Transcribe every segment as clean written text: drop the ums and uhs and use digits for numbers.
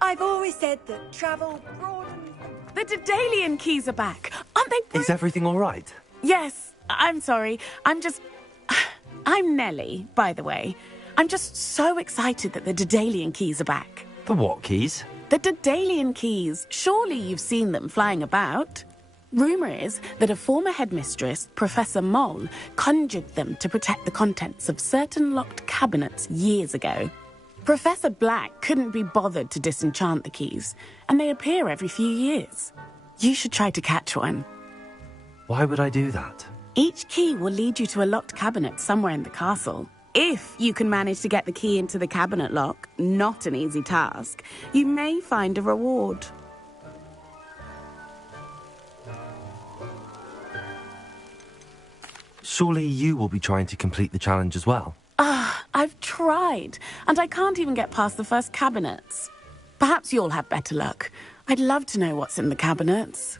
I've always said that travel broadens... The Daedalian keys are back. Aren't they? Is everything all right? Yes, I'm sorry. I'm Nellie, by the way. I'm just so excited that the Daedalian keys are back. The what keys? The Daedalian keys. Surely you've seen them flying about. Rumour is that a former headmistress, Professor Mole, conjured them to protect the contents of certain locked cabinets years ago. Professor Black couldn't be bothered to disenchant the keys, and they appear every few years. You should try to catch one. Why would I do that? Each key will lead you to a locked cabinet somewhere in the castle. If you can manage to get the key into the cabinet lock, not an easy task, you may find a reward. Surely you will be trying to complete the challenge as well. I've tried, and I can't even get past the first cabinets. Perhaps you'll have better luck. I'd love to know what's in the cabinets.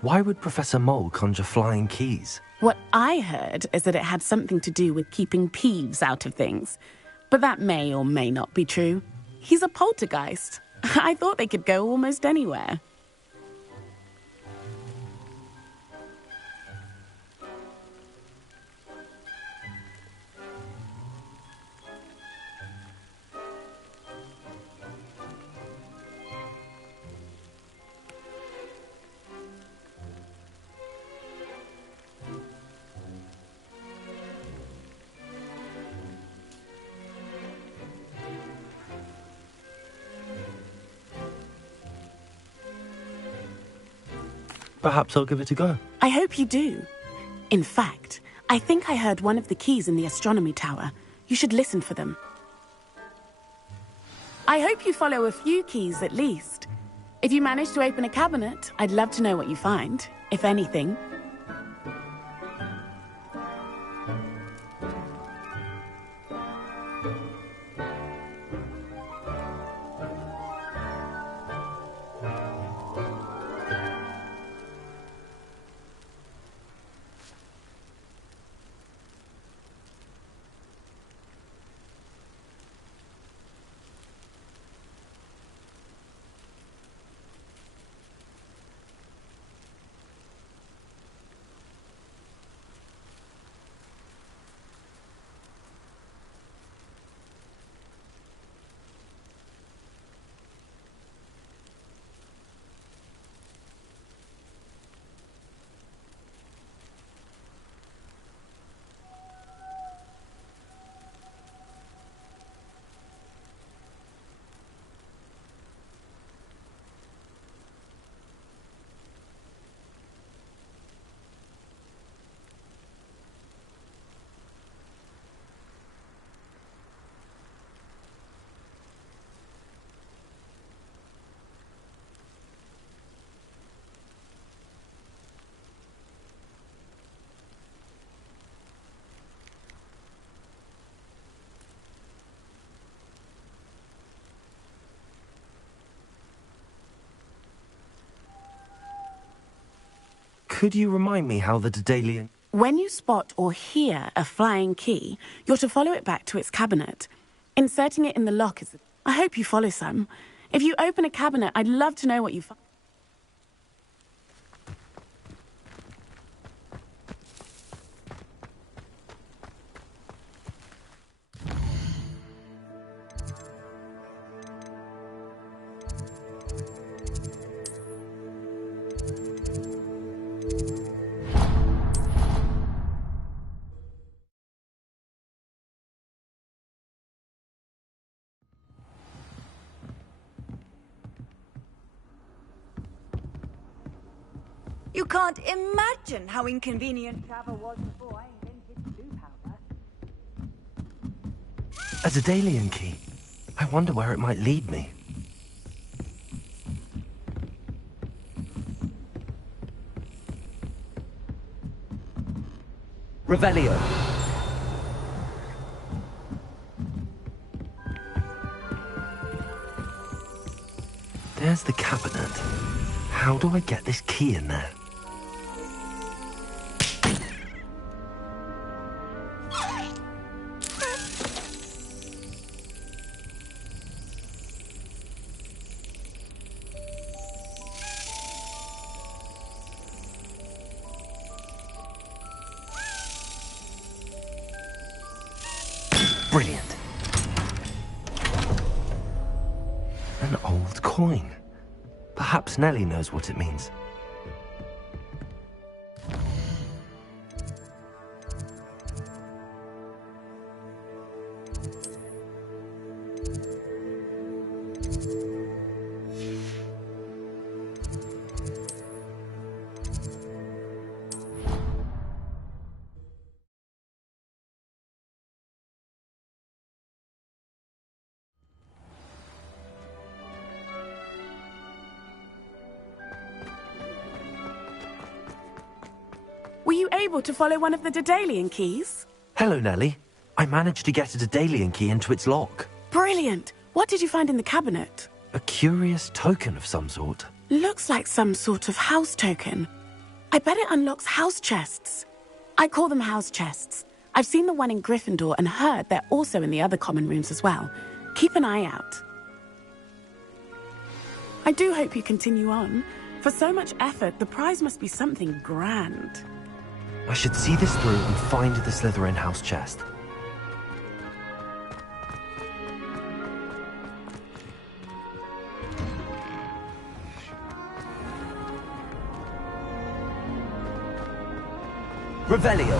Why would Professor Mole conjure flying keys? What I heard is that it had something to do with keeping Peeves out of things. But that may or may not be true. He's a poltergeist. I thought they could go almost anywhere. Perhaps I'll give it a go. I hope you do. In fact, I think I heard one of the keys in the astronomy tower. You should listen for them. I hope you follow a few keys at least. If you manage to open a cabinet, I'd love to know what you find, if anything. Could you remind me how the Daedalian... When you spot or hear a flying key, you're to follow it back to its cabinet. Inserting it in the lock is... I hope you follow some. If you open a cabinet, I'd love to know what you find. You can't imagine how inconvenient travel was before I invented blue powder. A Daedalian key. I wonder where it might lead me. Revelio. There's the cabinet. How do I get this key in there? Brilliant. An old coin. Perhaps Nellie knows what it means. Were you able to follow one of the Daedalian keys? Hello, Nellie. I managed to get a Daedalian key into its lock. Brilliant! What did you find in the cabinet? A curious token of some sort. Looks like some sort of house token. I bet it unlocks house chests. I call them house chests. I've seen the one in Gryffindor and heard they're also in the other common rooms as well. Keep an eye out. I do hope you continue on. For so much effort, the prize must be something grand. I should see this through and find the Slytherin house chest. Revelio.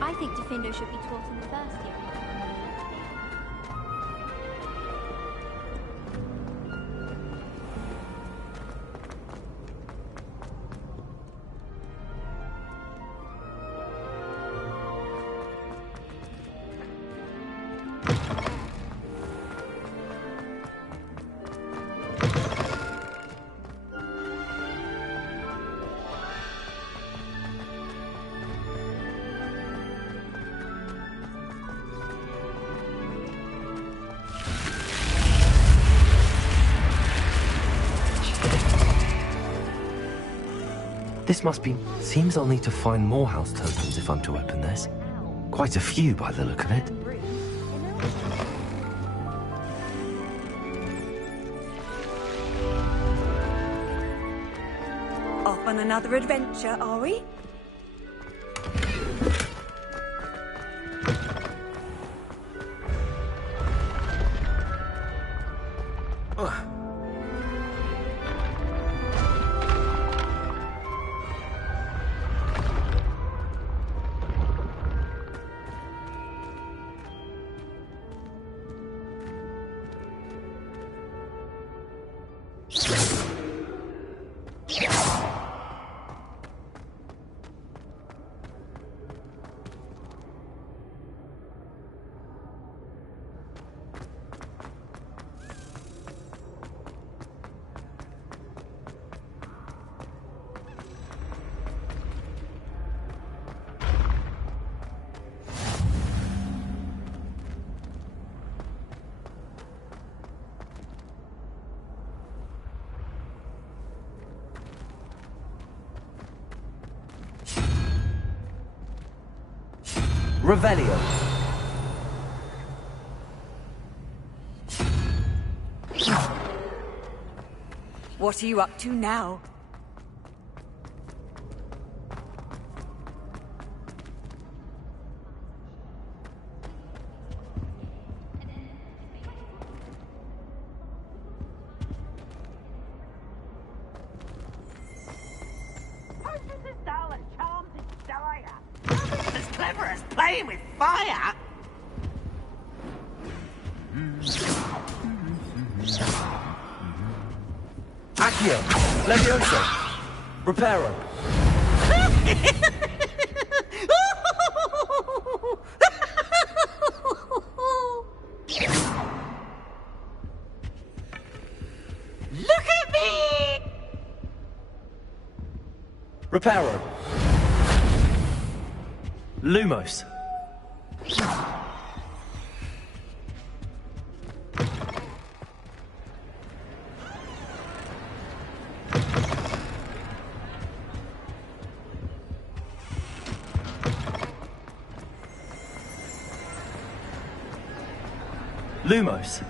I think Diffindo should be taught in the first year. Seems I'll need to find more house tokens if I'm to open this. Quite a few by the look of it. Off on another adventure, are we? Revelio. What are you up to now? Playing with fire? Accio, Levioso, Reparo. Look at me! Reparo. Lumos. Lumos.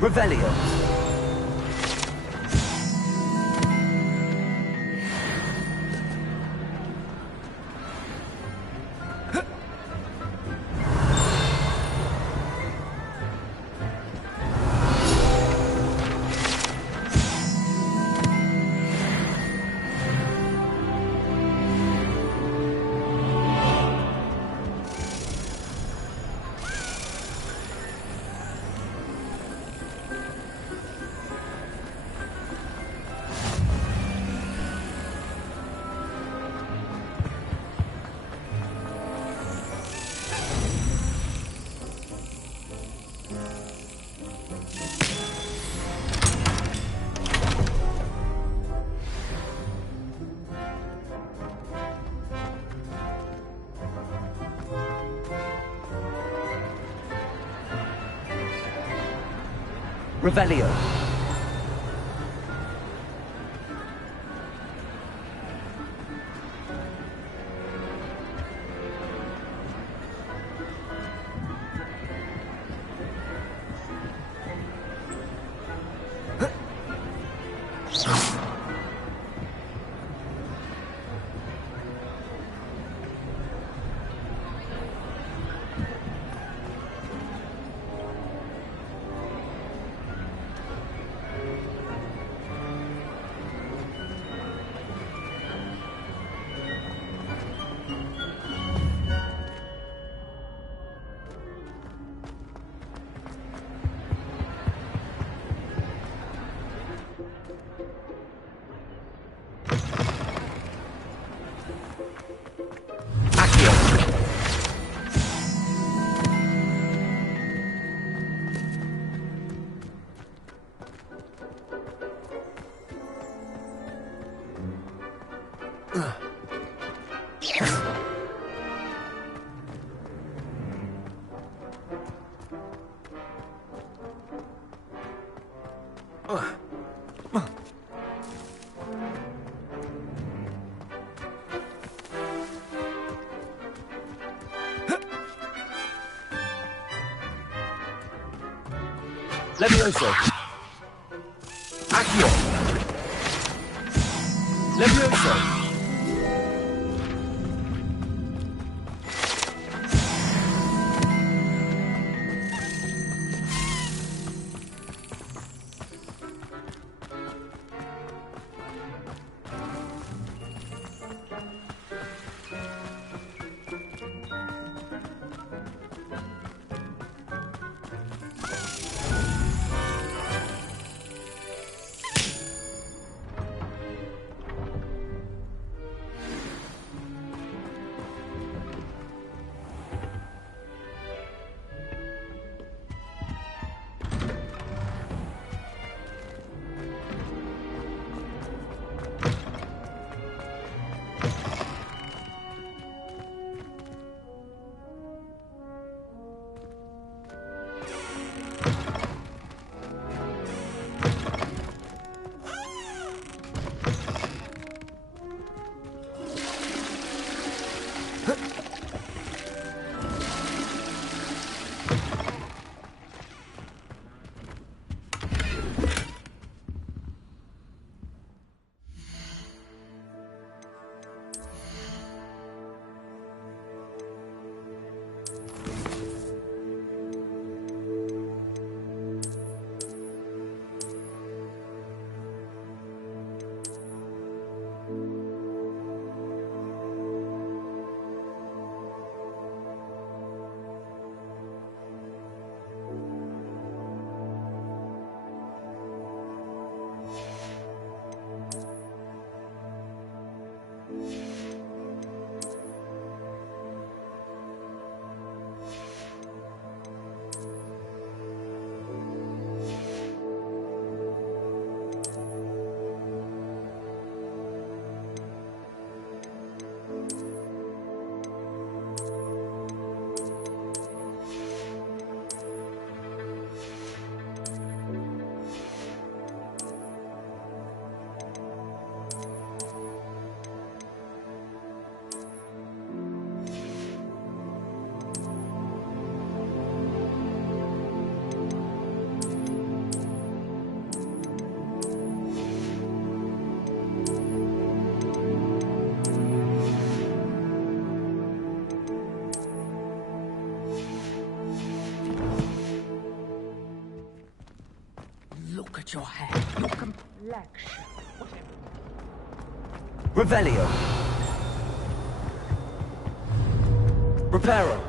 Revelio. Revelio. Levioso. Accio. Levioso. Look at your hair, your complexion. Revelio. Reparo.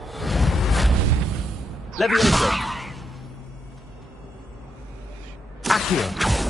Levioso. Accio.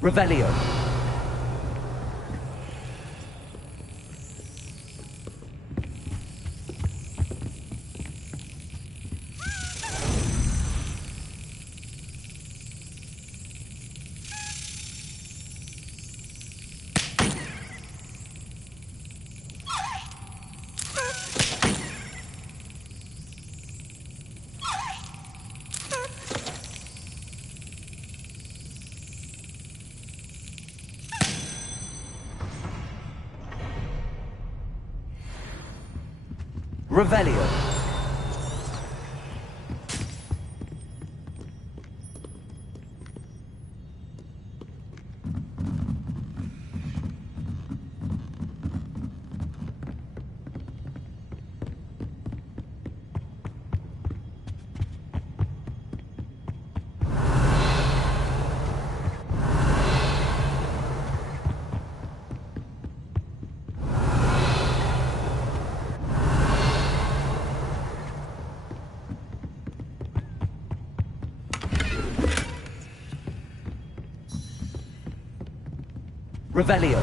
Revelio. Revelio. Revelio.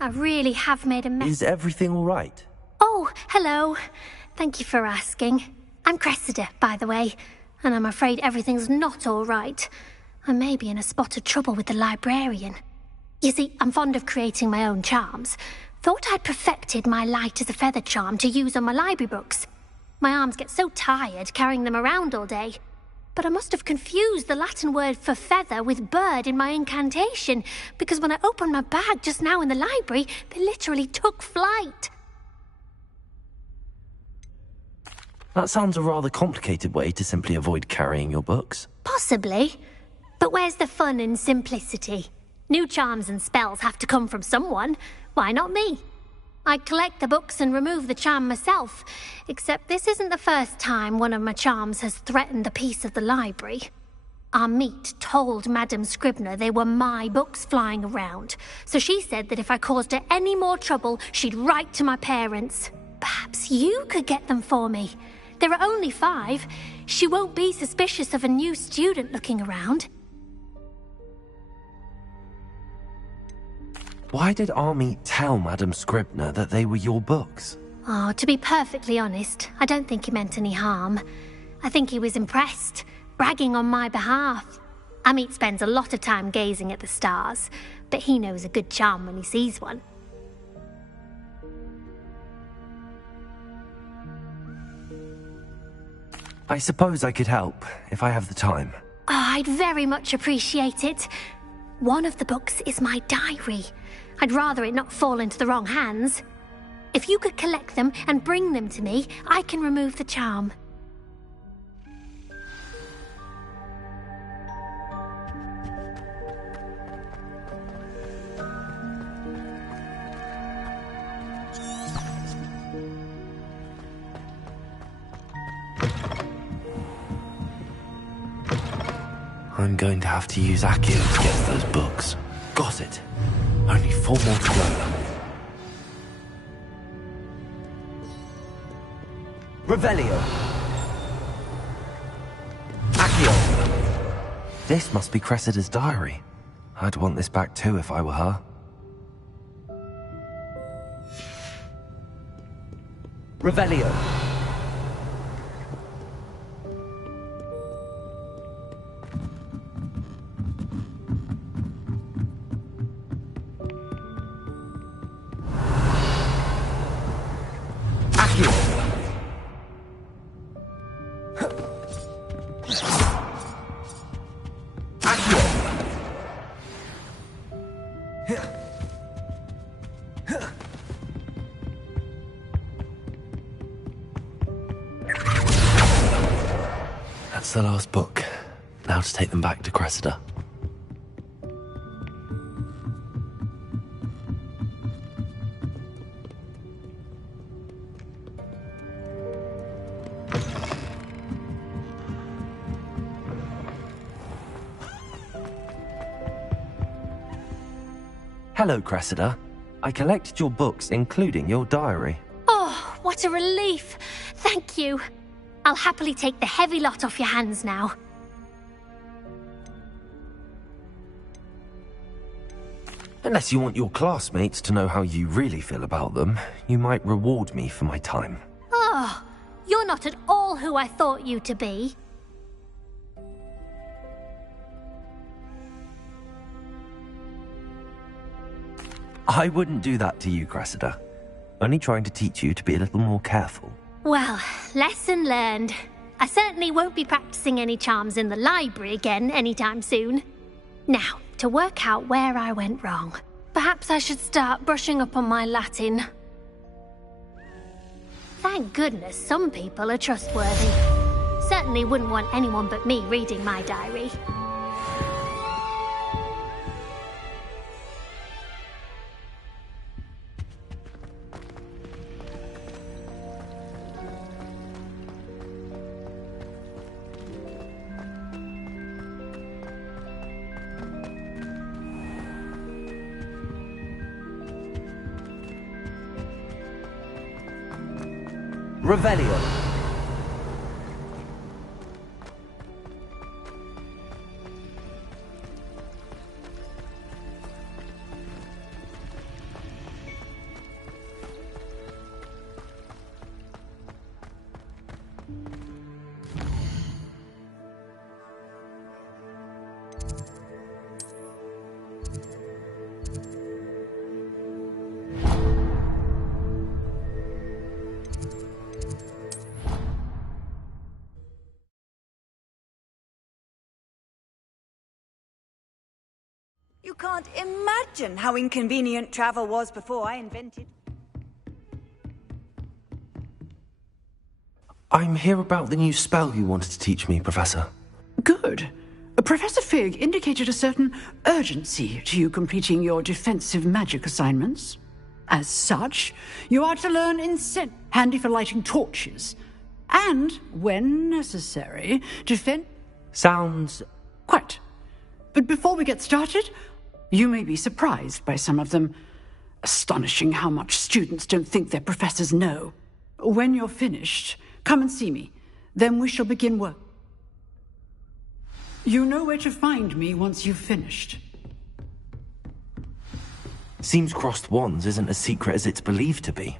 I really have made a mess. Is everything all right? Oh, hello. Thank you for asking. I'm Cressida, by the way, and I'm afraid everything's not all right. I may be in a spot of trouble with the librarian. You see, I'm fond of creating my own charms. Thought I'd perfected my light as a feather charm to use on my library books. My arms get so tired carrying them around all day. But I must have confused the Latin word for feather with bird in my incantation, because when I opened my bag just now in the library, they literally took flight. That sounds a rather complicated way to simply avoid carrying your books. Possibly. But where's the fun in simplicity? New charms and spells have to come from someone. Why not me? I collect the books and remove the charm myself, except this isn't the first time one of my charms has threatened the peace of the library. Our meet told Madame Scribner they were my books flying around, so she said that if I caused her any more trouble, she'd write to my parents. Perhaps you could get them for me. There are only 5. She won't be suspicious of a new student looking around. Why did Army tell Madame Scribner that they were your books? Oh, to be perfectly honest, I don't think he meant any harm. I think he was impressed, bragging on my behalf. Amit spends a lot of time gazing at the stars, but he knows a good charm when he sees one. I suppose I could help, if I have the time. Oh, I'd very much appreciate it. One of the books is my diary. I'd rather it not fall into the wrong hands. If you could collect them and bring them to me, I can remove the charm. I'm going to have to use Accio to get those books. Got it. Only 4 more to go. Revelio. Accio. This must be Cressida's diary. I'd want this back too if I were her. Revelio. That's the last book. Now to take them back to Cressida. Hello, Cressida. I collected your books, including your diary. Oh, what a relief. Thank you. I'll happily take the heavy lot off your hands now. Unless you want your classmates to know how you really feel about them, you might reward me for my time. Oh, you're not at all who I thought you to be. I wouldn't do that to you, Cressida. Only trying to teach you to be a little more careful. Well, lesson learned. I certainly won't be practicing any charms in the library again anytime soon. Now, to work out where I went wrong. Perhaps I should start brushing up on my Latin. Thank goodness some people are trustworthy. Certainly wouldn't want anyone but me reading my diary. Revelio. You can't imagine how inconvenient travel was before I invented... I'm here about the new spell you wanted to teach me, Professor. Good. Professor Fig indicated a certain urgency to you completing your defensive magic assignments. As such, you are to learn Incend, handy for lighting torches, and, when necessary, defend... Sounds... Quite. But before we get started, you may be surprised by some of them. Astonishing how much students don't think their professors know. When you're finished, come and see me. Then we shall begin work. You know where to find me once you've finished. Seems crossed wands isn't as secret as it's believed to be.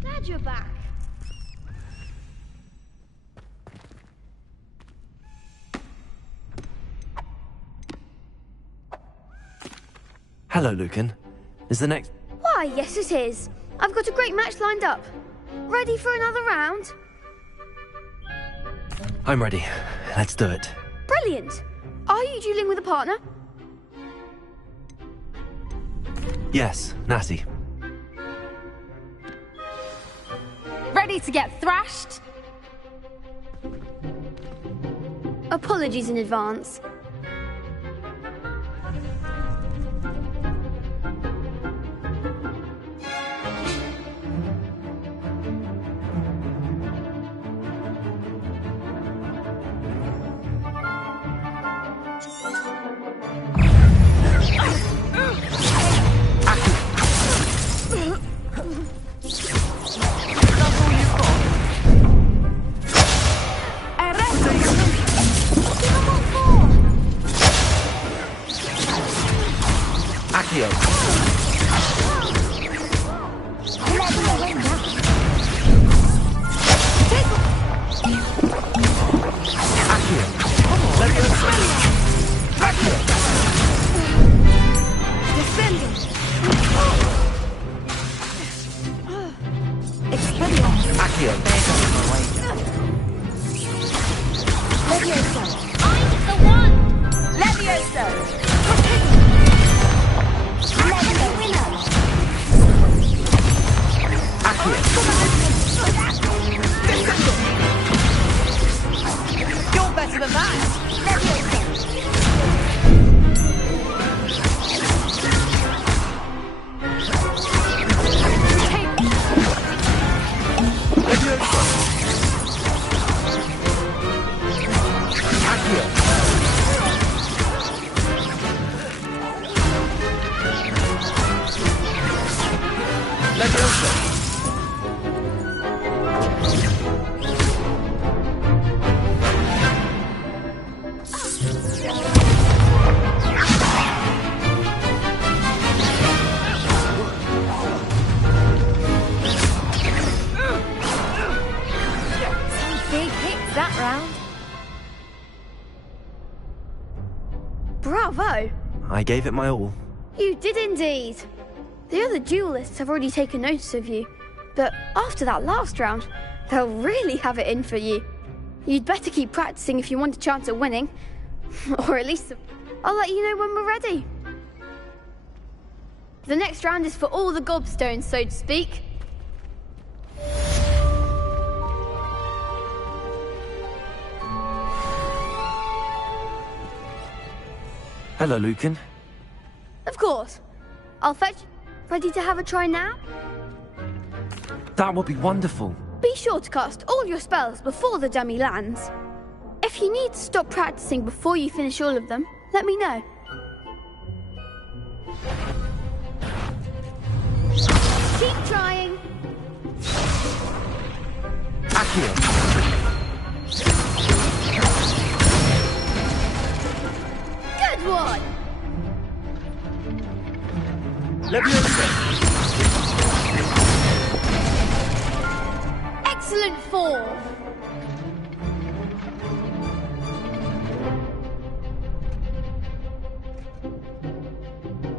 Glad you're back. Hello, Lucan. Is the next... Why, yes it is. I've got a great match lined up. Ready for another round? I'm ready. Let's do it. Brilliant. Are you dueling with a partner? Yes, Natty. Ready to get thrashed? Apologies in advance. Big hits that round. Bravo! I gave it my all. You did indeed. The other duelists have already taken notice of you, but after that last round, they'll really have it in for you. You'd better keep practicing if you want a chance at winning. Or at least, I'll let you know when we're ready. The next round is for all the gobstones, so to speak. Hello, Lucan. Of course. I'll fetch. Ready to have a try now? That would be wonderful. Be sure to cast all your spells before the dummy lands. If you need to stop practicing before you finish all of them, let me know. Keep trying. Accio. Good one. Excellent form.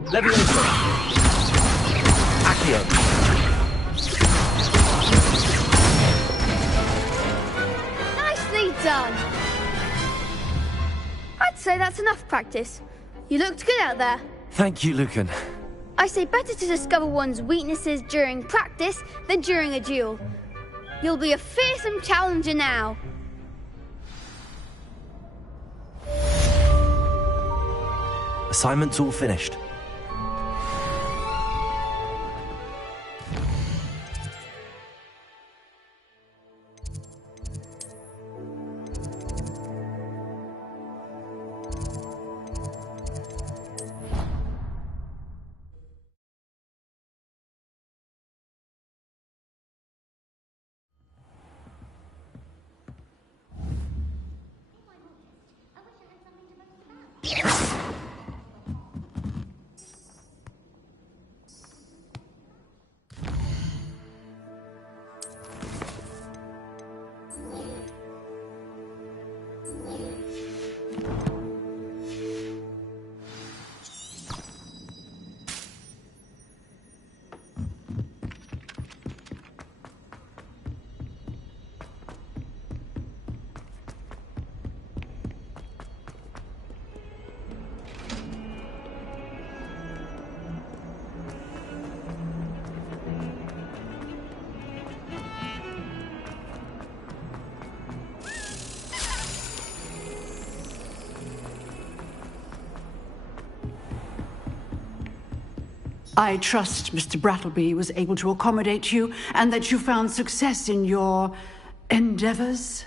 Leviosa. Accio. Nicely done. I'd say that's enough practice. You looked good out there. Thank you, Lucan. I say better to discover one's weaknesses during practice than during a duel. You'll be a fearsome challenger now. Assignment's all finished. I trust Mr. Brattleby was able to accommodate you and that you found success in your endeavors.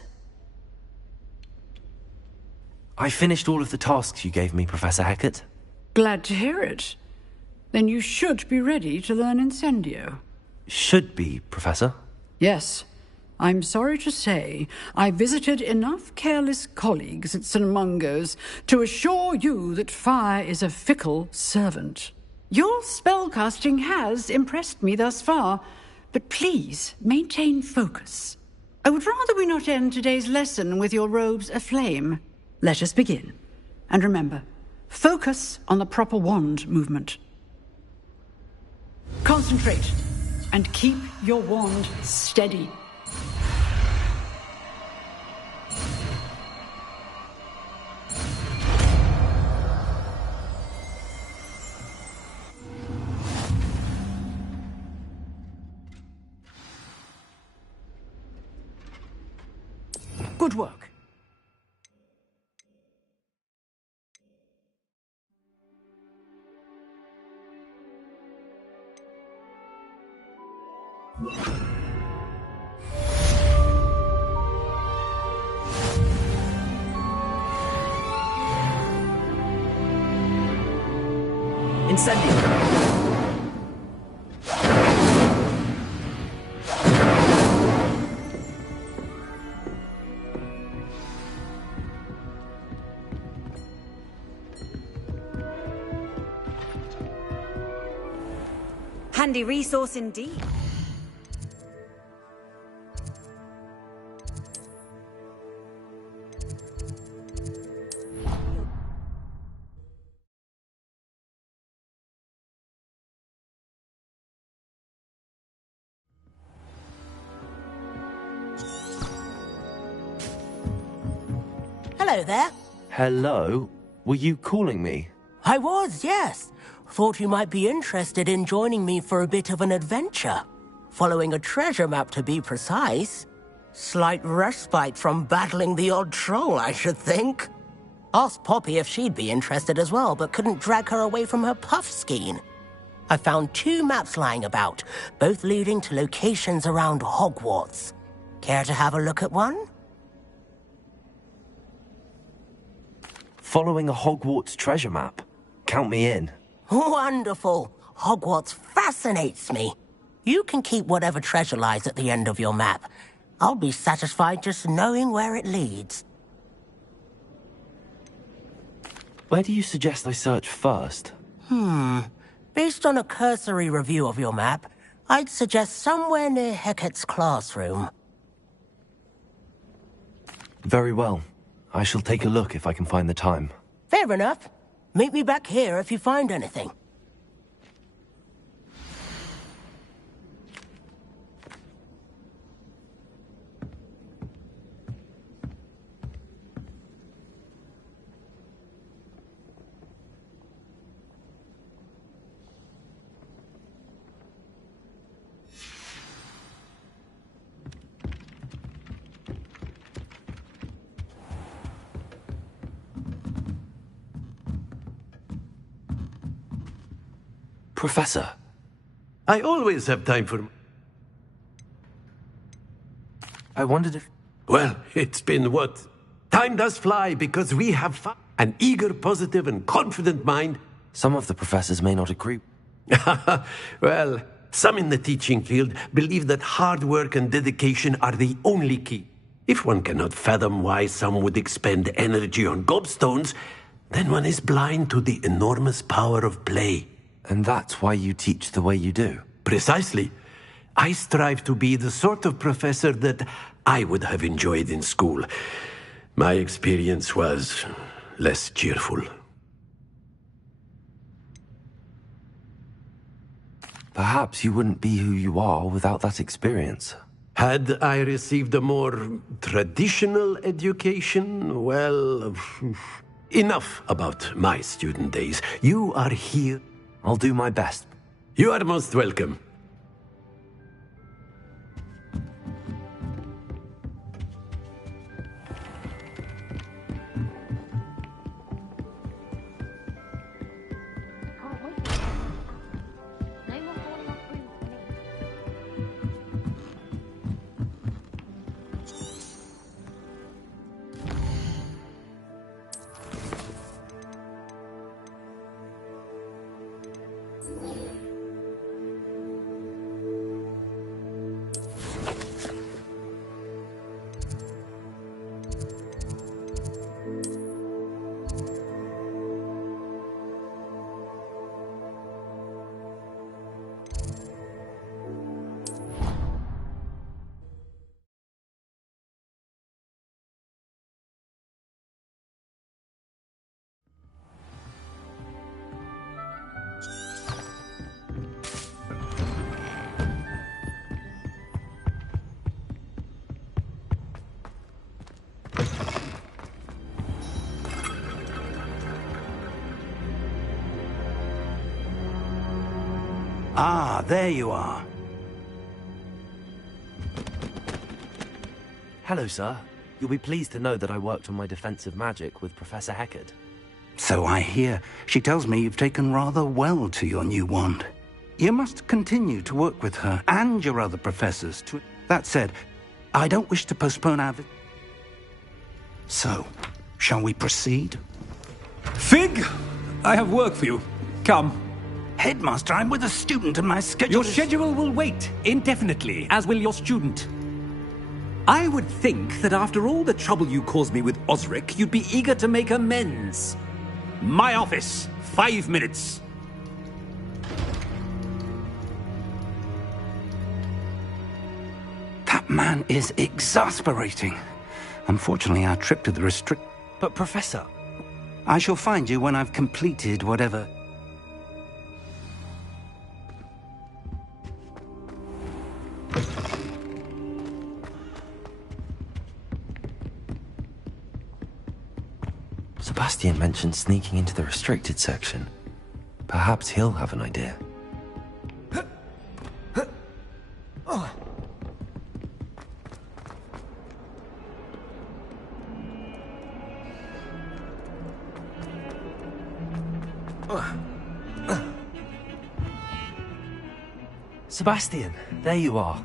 I finished all of the tasks you gave me, Professor Hecat. Glad to hear it. Then you should be ready to learn Incendio. Should be, Professor. Yes. I'm sorry to say, I visited enough careless colleagues at St. Mungo's to assure you that fire is a fickle servant. Your spellcasting has impressed me thus far, but please maintain focus. I would rather we not end today's lesson with your robes aflame. Let us begin. And remember, focus on the proper wand movement. Concentrate and keep your wand steady. Good work. Incendio. handy resource indeed. Hello there. Hello? Were you calling me? I was, yes. Thought you might be interested in joining me for a bit of an adventure. Following a treasure map, to be precise. Slight respite from battling the odd troll, I should think. Asked Poppy if she'd be interested as well, but couldn't drag her away from her puff skein. I found 2 maps lying about, both leading to locations around Hogwarts. Care to have a look at one? Following a Hogwarts treasure map? Count me in. Wonderful. Hogwarts fascinates me. You can keep whatever treasure lies at the end of your map. I'll be satisfied just knowing where it leads. Where do you suggest I search first? Based on a cursory review of your map, I'd suggest somewhere near Hecat's classroom. Very well. I shall take a look if I can find the time. Fair enough. Meet me back here if you find anything. Professor. I always have time for... I wondered if... Well, it's been what? Time does fly because we have fun. An eager, positive, and confident mind. Some of the professors may not agree. Well, some in the teaching field believe that hard work and dedication are the only key. If one cannot fathom why some would expend energy on gobstones, then one is blind to the enormous power of play. And that's why you teach the way you do? Precisely. I strive to be the sort of professor that I would have enjoyed in school. My experience was less cheerful. Perhaps you wouldn't be who you are without that experience. Had I received a more traditional education, well, enough about my student days. You are here. I'll do my best. You are most welcome. Ah, there you are. Hello, sir. You'll be pleased to know that I worked on my defensive magic with Professor Hecat. So I hear. She tells me you've taken rather well to your new wand. You must continue to work with her and your other professors to... That said, I don't wish to postpone our... So, shall we proceed? Fig! I have work for you. Come. Headmaster, I'm with a student and my schedule Your schedule will wait indefinitely, as will your student. I would think that after all the trouble you caused me with Osric, you'd be eager to make amends. My office, 5 minutes. That man is exasperating. Unfortunately, our trip to the restrict... But Professor... I shall find you when I've completed whatever... Sebastian mentioned sneaking into the restricted section. Perhaps he'll have an idea. Sebastian, there you are.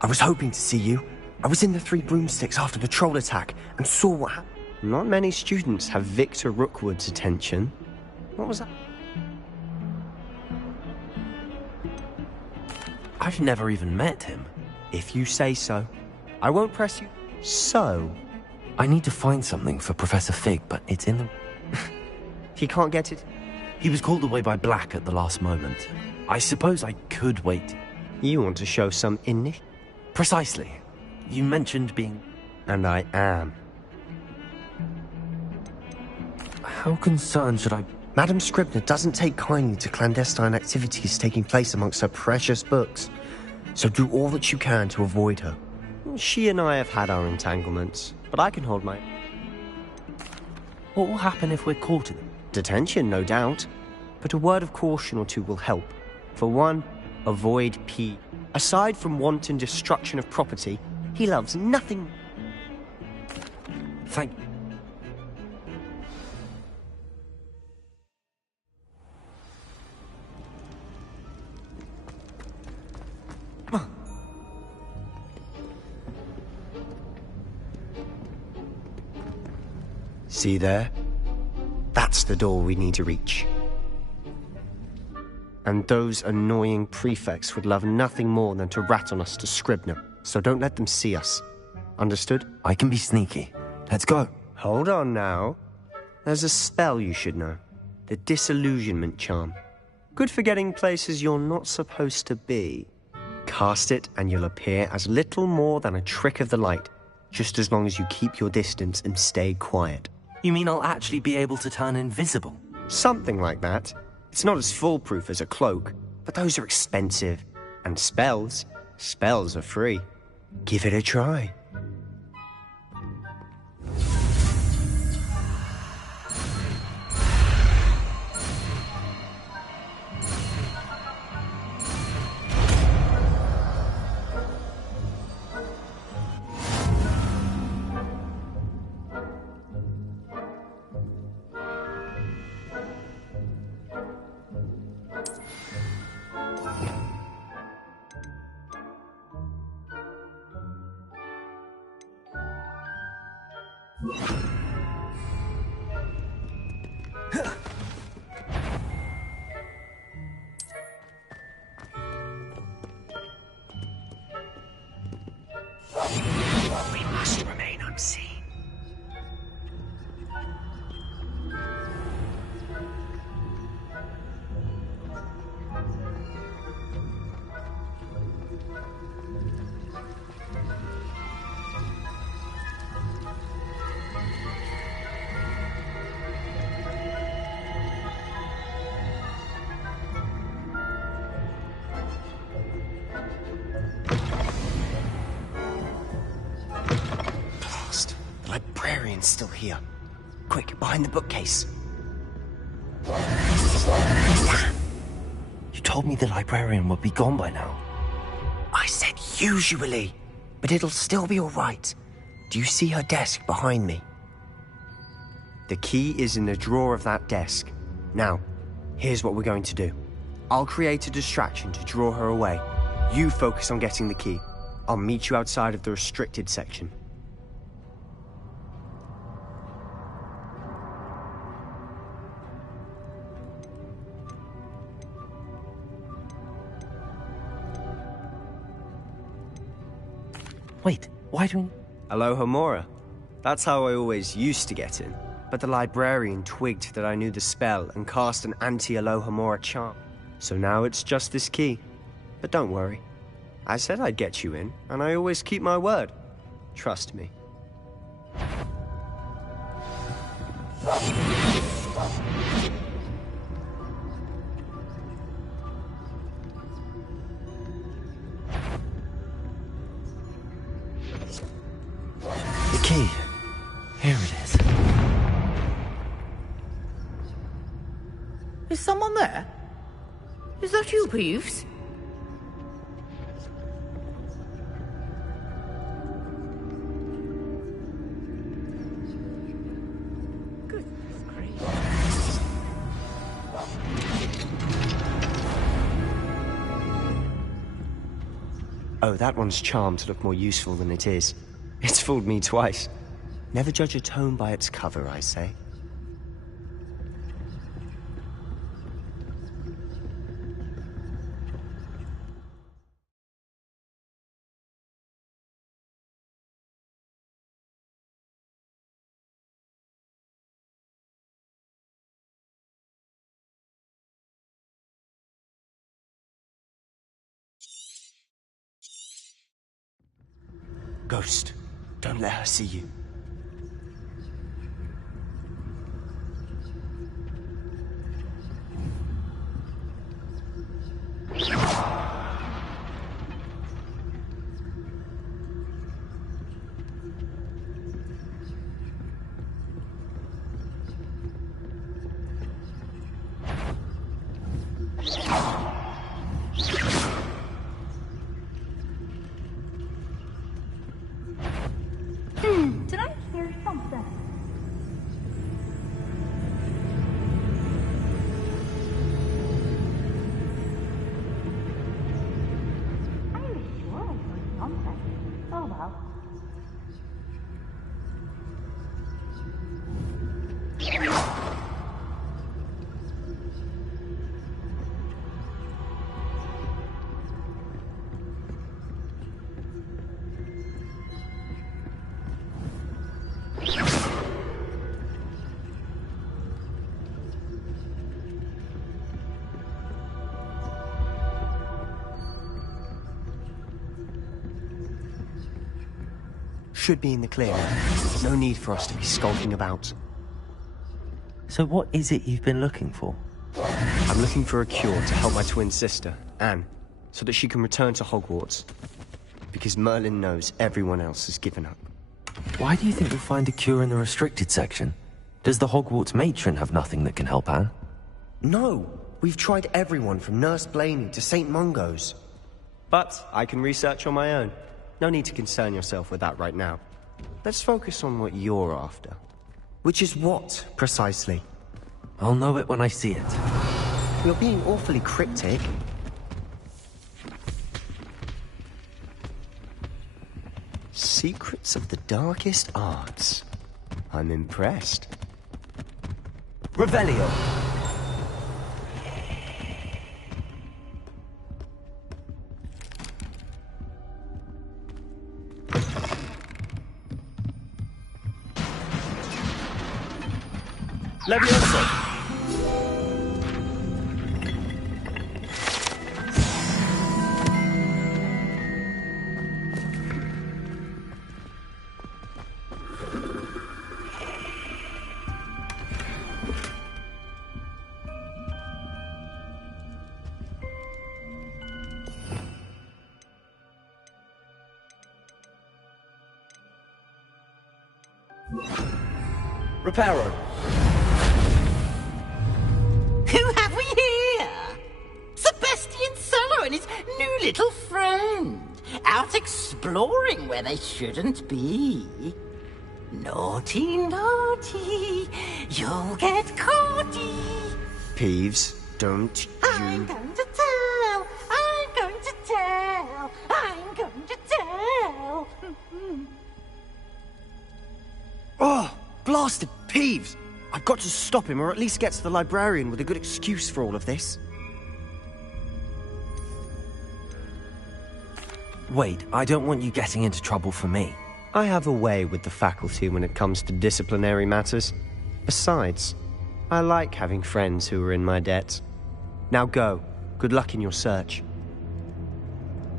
I was hoping to see you. I was in the Three Broomsticks after the troll attack and saw what happened. Not many students have Victor Rookwood's attention. What was that? I've never even met him. If you say so. I won't press you. So? I need to find something for Professor Fig, but it's in the... He can't get it? He was called away by Black at the last moment. I suppose I could wait. You want to show some initiative? Precisely. You mentioned being... And I am. How concerned should I... Madam Scribner doesn't take kindly to clandestine activities taking place amongst her precious books. So do all that you can to avoid her. She and I have had our entanglements, but I can hold my... What will happen if we're caught in them? Detention, no doubt. But a word of caution or two will help. For one, avoid P. Aside from wanton destruction of property, he loves nothing. Thank you. See there? That's the door we need to reach. And those annoying prefects would love nothing more than to rat on us to Scribner, so don't let them see us. Understood? I can be sneaky. Let's go. Hold on now. There's a spell you should know. The Disillusionment Charm. Good for getting places you're not supposed to be. Cast it and you'll appear as little more than a trick of the light, just as long as you keep your distance and stay quiet. You mean I'll actually be able to turn invisible? Something like that. It's not as foolproof as a cloak, but those are expensive. And spells are free. Give it a try. We must remain unseen. Librarian's still here. Quick, behind the bookcase. You told me the librarian would be gone by now. I said usually, but it'll still be all right. Do you see her desk behind me? The key is in the drawer of that desk. Now, here's what we're going to do. I'll create a distraction to draw her away. You focus on getting the key. I'll meet you outside of the restricted section. Wait, why do we... Alohomora. That's how I always used to get in. But the librarian twigged that I knew the spell and cast an anti-Alohomora charm. So now it's just this key. But don't worry. I said I'd get you in, and I always keep my word. Trust me. The key. Here it is. Is someone there? Is that you, Peeves? Goodness gracious. Oh, that one's charmed to look more useful than it is. It's fooled me twice. Never judge a tome by its cover, I say. Ghost, don't let her see you. Did I hear something? I was sure I heard something. Oh well. Should be in the clear now. No need for us to be skulking about. So what is it you've been looking for? I'm looking for a cure to help my twin sister, Anne, so that she can return to Hogwarts. Because Merlin knows everyone else has given up. Why do you think you'll find a cure in the restricted section? Does the Hogwarts matron have nothing that can help Anne? No! We've tried everyone from Nurse Blaney to St. Mungo's. But I can research on my own. No need to concern yourself with that right now. Let's focus on what you're after. Which is what, precisely? I'll know it when I see it. You're being awfully cryptic. Secrets of the darkest arts. I'm impressed. Revelio! Levioso! Reparo! Who have we here? Sebastian Solo and his new little friend. Out exploring where they shouldn't be. Naughty, naughty. You'll get caughty. Peeves, don't I'm you... going to tell. I'm going to tell. I'm going to tell. Oh, blasted Peeves! I've got to stop him, or at least get to the librarian with a good excuse for all of this. Wait, I don't want you getting into trouble for me. I have a way with the faculty when it comes to disciplinary matters. Besides, I like having friends who are in my debt. Now go. Good luck in your search.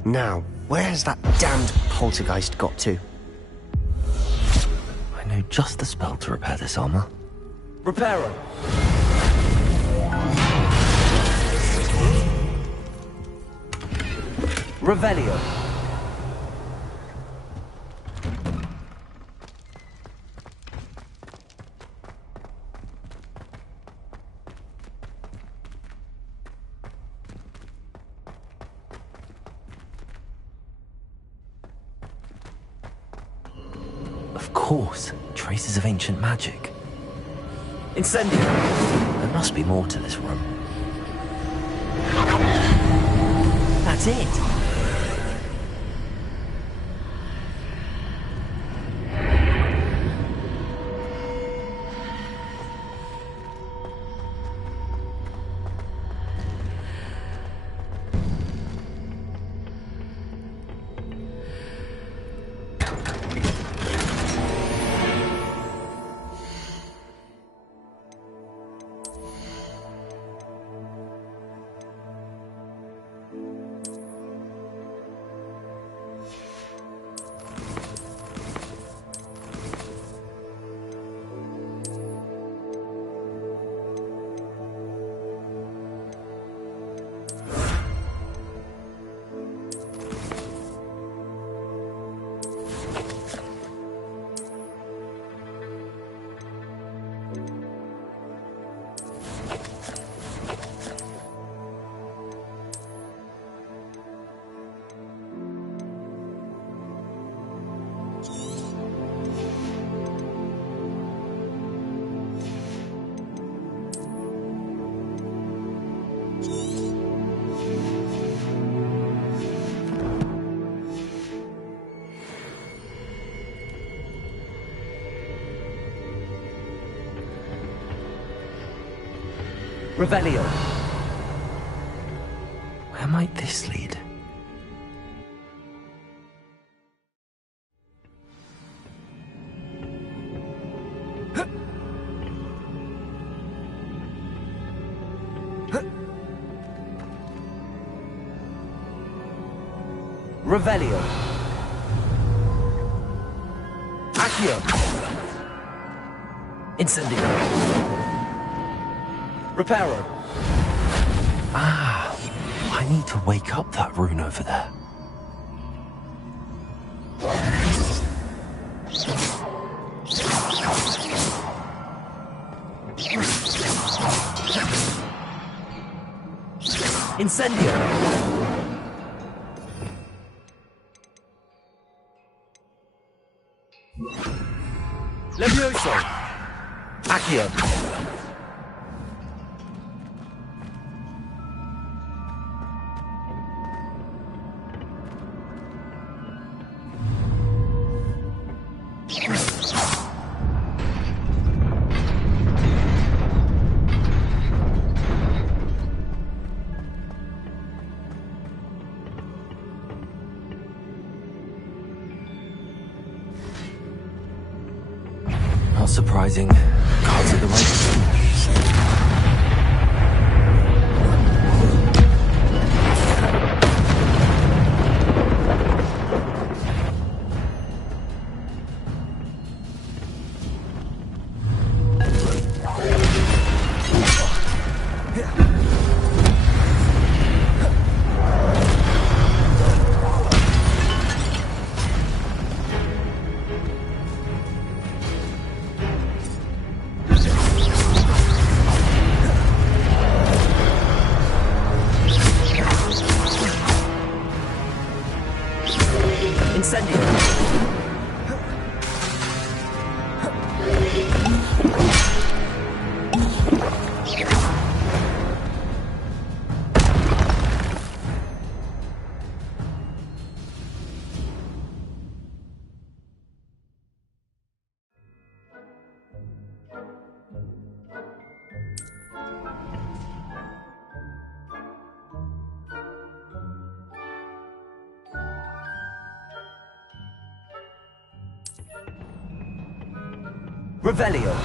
Now, Where has that damned poltergeist got to? I know just the spell to repair this armor. Reparo! Revelio. Of course, traces of ancient magic. Incendio. There must be more to this room. That's it. Revelio. Where might this lead? Revelio. Accio. Incendio. Reparo. Ah, I need to wake up that rune over there. Incendio. Levioso. Accio. Not surprising. Cards are the right. Revelio.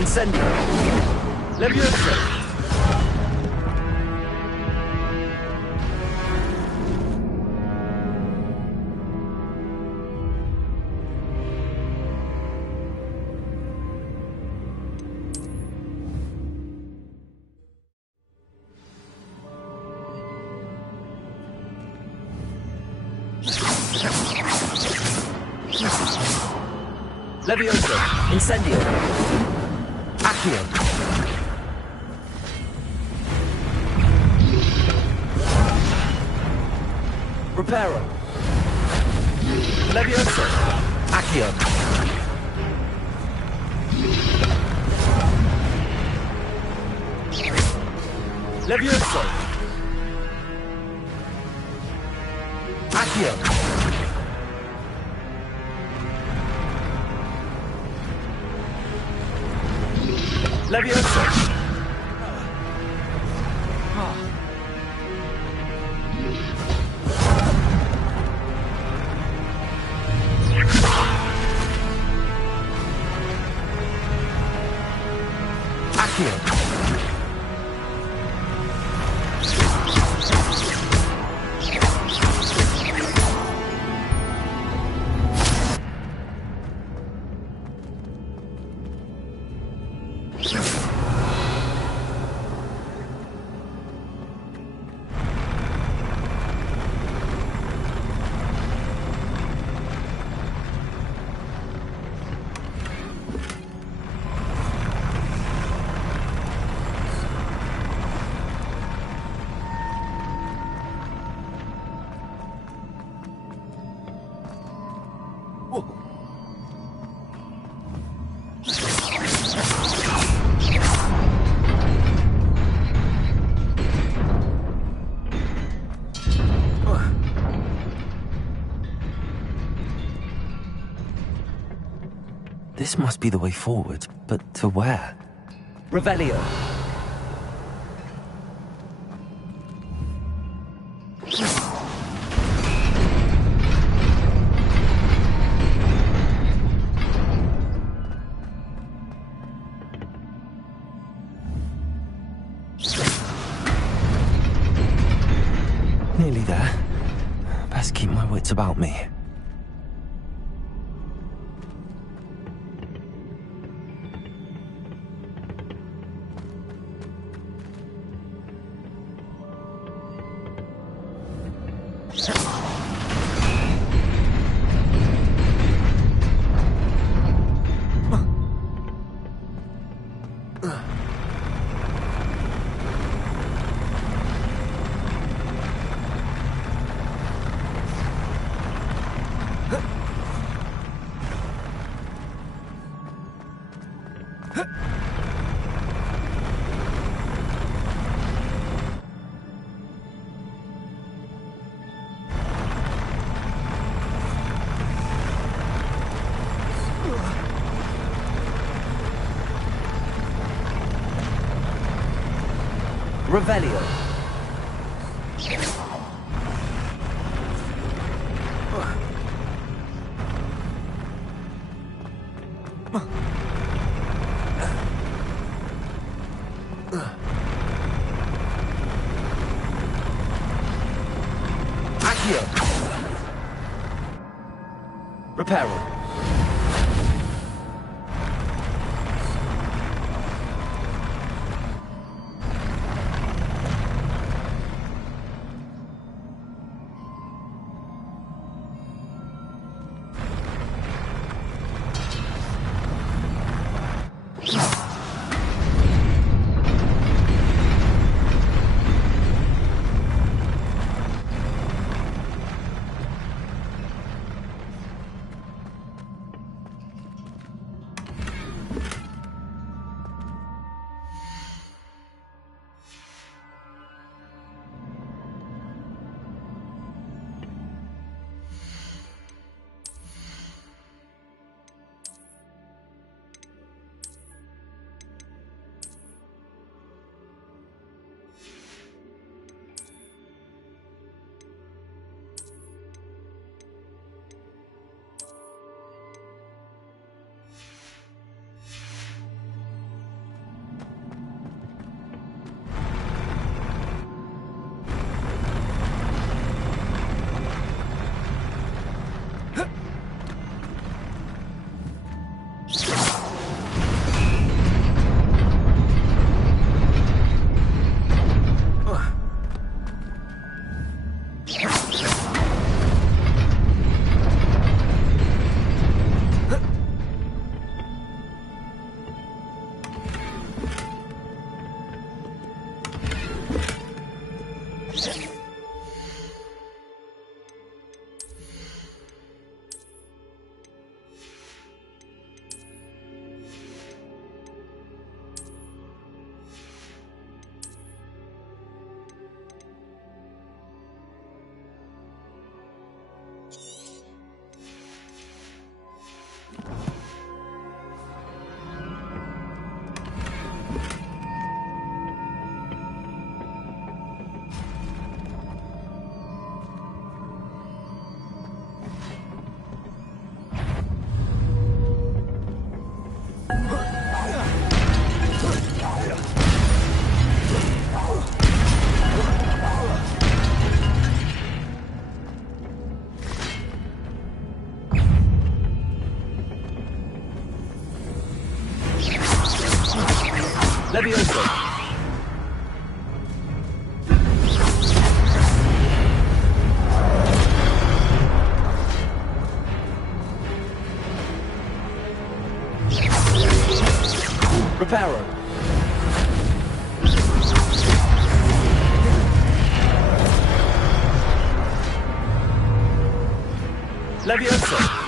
Incendio. Levioso. Levioso. Incendio. Accio. Reparo. Levioso. Accio. Levioso. Accio. Levioso. Accio. This must be the way forward, but to where? Revelio. Nearly there. Best keep my wits about me. Revelio. Accio. Reparo. Levioso! Reparo! Levioso!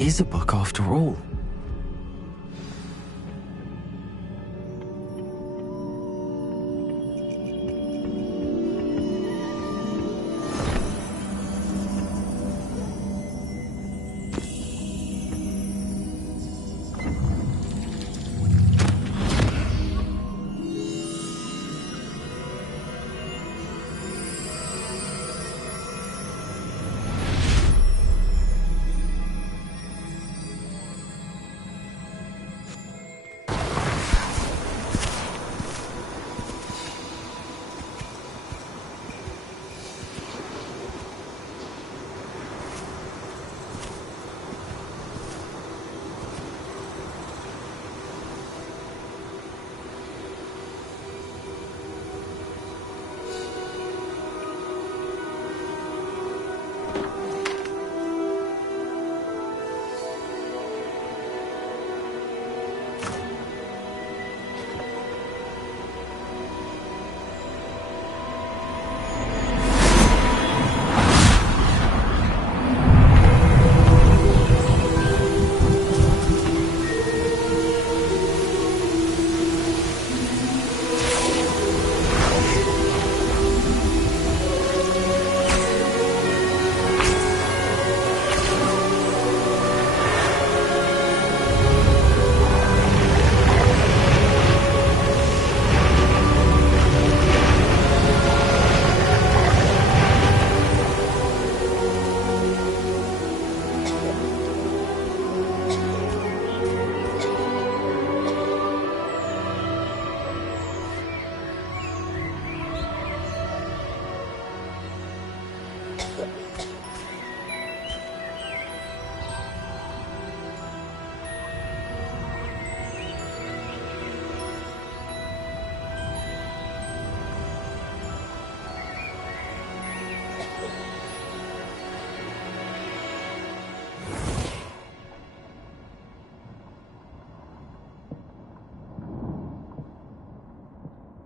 Is a book after all.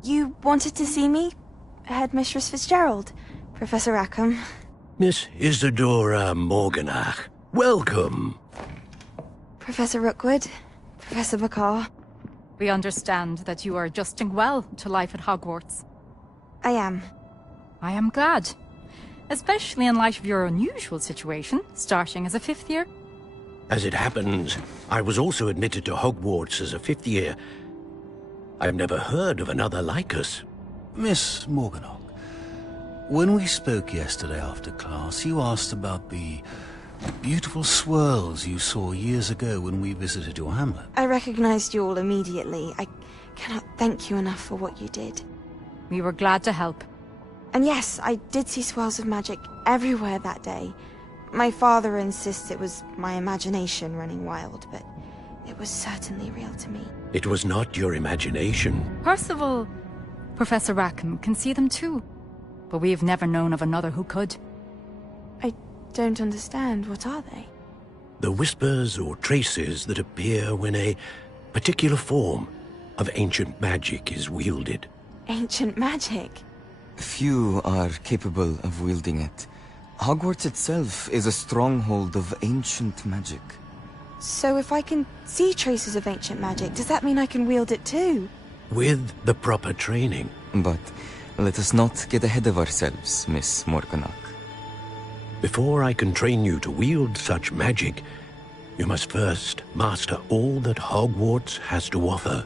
You wanted to see me? Headmistress Fitzgerald, Professor Rackham. Miss Isadora Morganach, welcome. Professor Rookwood, Professor McCaw. We understand that you are adjusting well to life at Hogwarts. I am. I am glad. Especially in light of your unusual situation, starting as a 5th year. As it happens, I was also admitted to Hogwarts as a 5th year. I've never heard of another like us. Miss Morganach, when we spoke yesterday after class, you asked about the Beautiful swirls you saw years ago when we visited your hamlet. I recognized you all immediately. I cannot thank you enough for what you did. We were glad to help. And yes, I did see swirls of magic everywhere that day. My father insists it was my imagination running wild, but it was certainly real to me. It was not your imagination. Percival, Professor Rackham can see them too. But we have never known of another who could. I don't understand. What are they? The whispers or traces that appear when a particular form of ancient magic is wielded. Ancient magic? Few are capable of wielding it. Hogwarts itself is a stronghold of ancient magic. So if I can see traces of ancient magic, does that mean I can wield it too? With the proper training. But let us not get ahead of ourselves, Miss Morganach. Before I can train you to wield such magic, you must first master all that Hogwarts has to offer.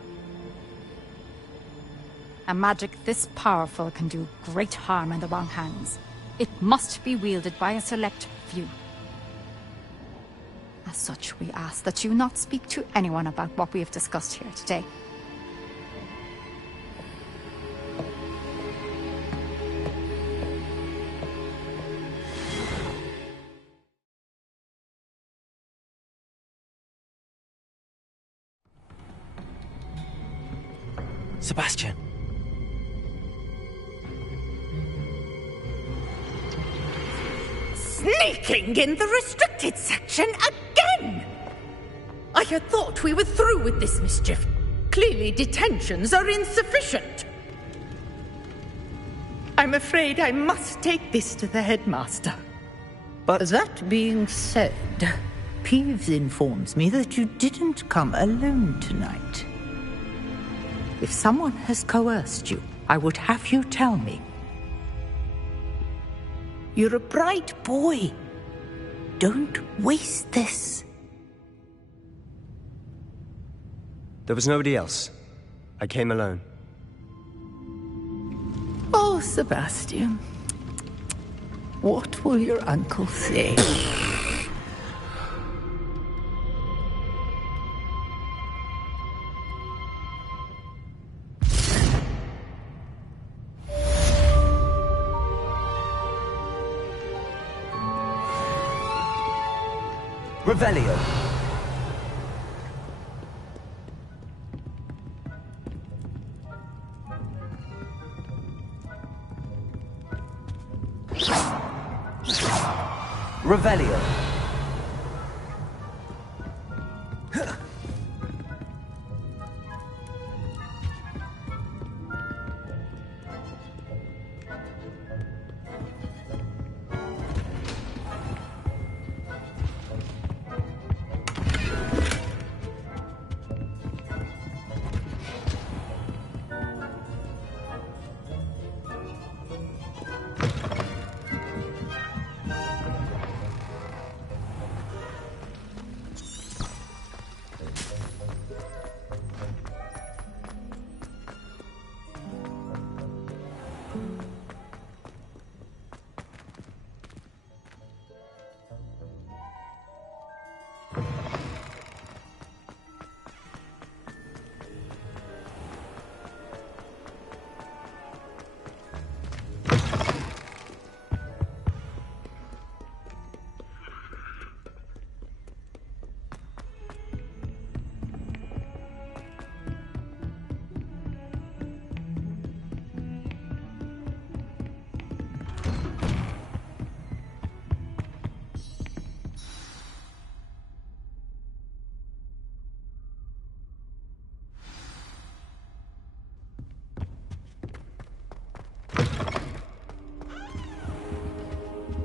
A magic this powerful can do great harm in the wrong hands. It must be wielded by a select few. As such, we ask that you not speak to anyone about what we have discussed here today. Sebastian. Sneaking in the restricted section again! I had thought we were through with this mischief. Clearly detentions are insufficient. I'm afraid I must take this to the headmaster. But that being said, Peeves informs me that you didn't come alone tonight. If someone has coerced you, I would have you tell me. You're a bright boy. Don't waste this. There was nobody else. I came alone. Oh, Sebastian. What will your uncle say? Revelio. Revelio.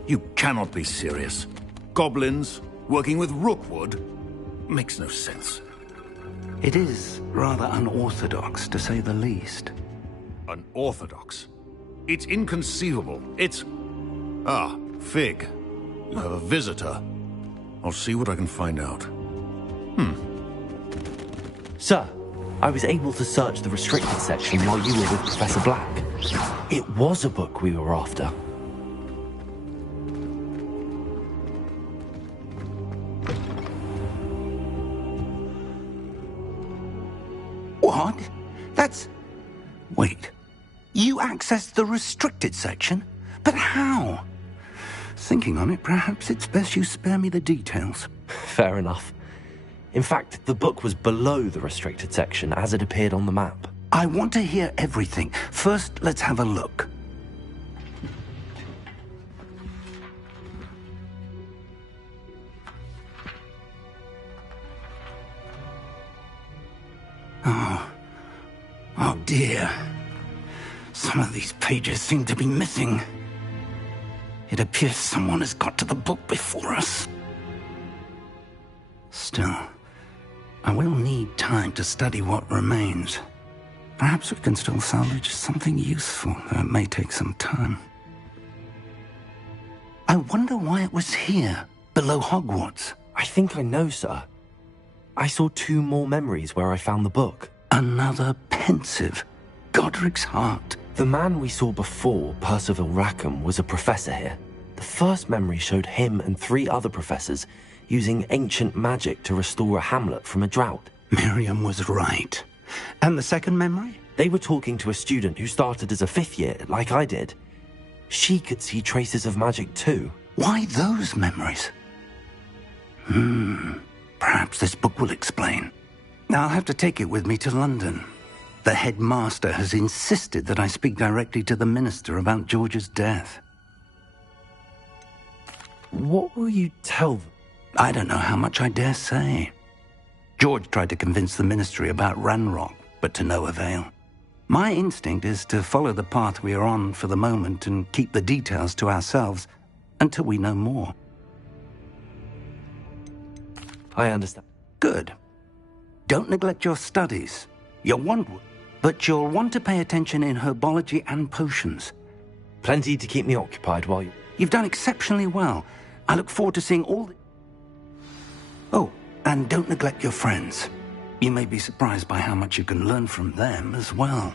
You cannot be serious. Goblins working with Rookwood? Makes no sense. It is rather unorthodox, to say the least. Unorthodox? It's inconceivable. It's... Ah, Fig. You have a visitor. I'll see what I can find out. Sir, I was able to search the restricted section while you were with Professor Black. It was a book we were after. What? That's... Wait. You accessed the restricted section? But how? Thinking on it, perhaps it's best you spare me the details. Fair enough. In fact, the book was below the restricted section as it appeared on the map. I want to hear everything. First, let's have a look. Oh dear. Some of these pages seem to be missing. It appears someone has got to the book before us. Still, I will need time to study what remains. Perhaps we can still salvage something useful, though it may take some time. I wonder why it was here, below Hogwarts. I think I know, sir. I saw 2 more memories where I found the book. Another pensive. Godric's heart. The man we saw before, Percival Rackham, was a professor here. The first memory showed him and 3 other professors using ancient magic to restore a hamlet from a drought. Miriam was right. And the second memory? They were talking to a student who started as a 5th year, like I did. She could see traces of magic too. Why those memories? Perhaps this book will explain. I'll have to take it with me to London. The headmaster has insisted that I speak directly to the minister about George's death. What will you tell them? I don't know how much I dare say. George tried to convince the ministry about Ranrock, but to no avail. My instinct is to follow the path we are on for the moment and keep the details to ourselves until we know more. I understand. Good. Don't neglect your studies. But you'll want to pay attention in herbology and potions. Plenty to keep me occupied while you... You've done exceptionally well. I look forward to seeing all the... Oh, and don't neglect your friends. You may be surprised by how much you can learn from them as well.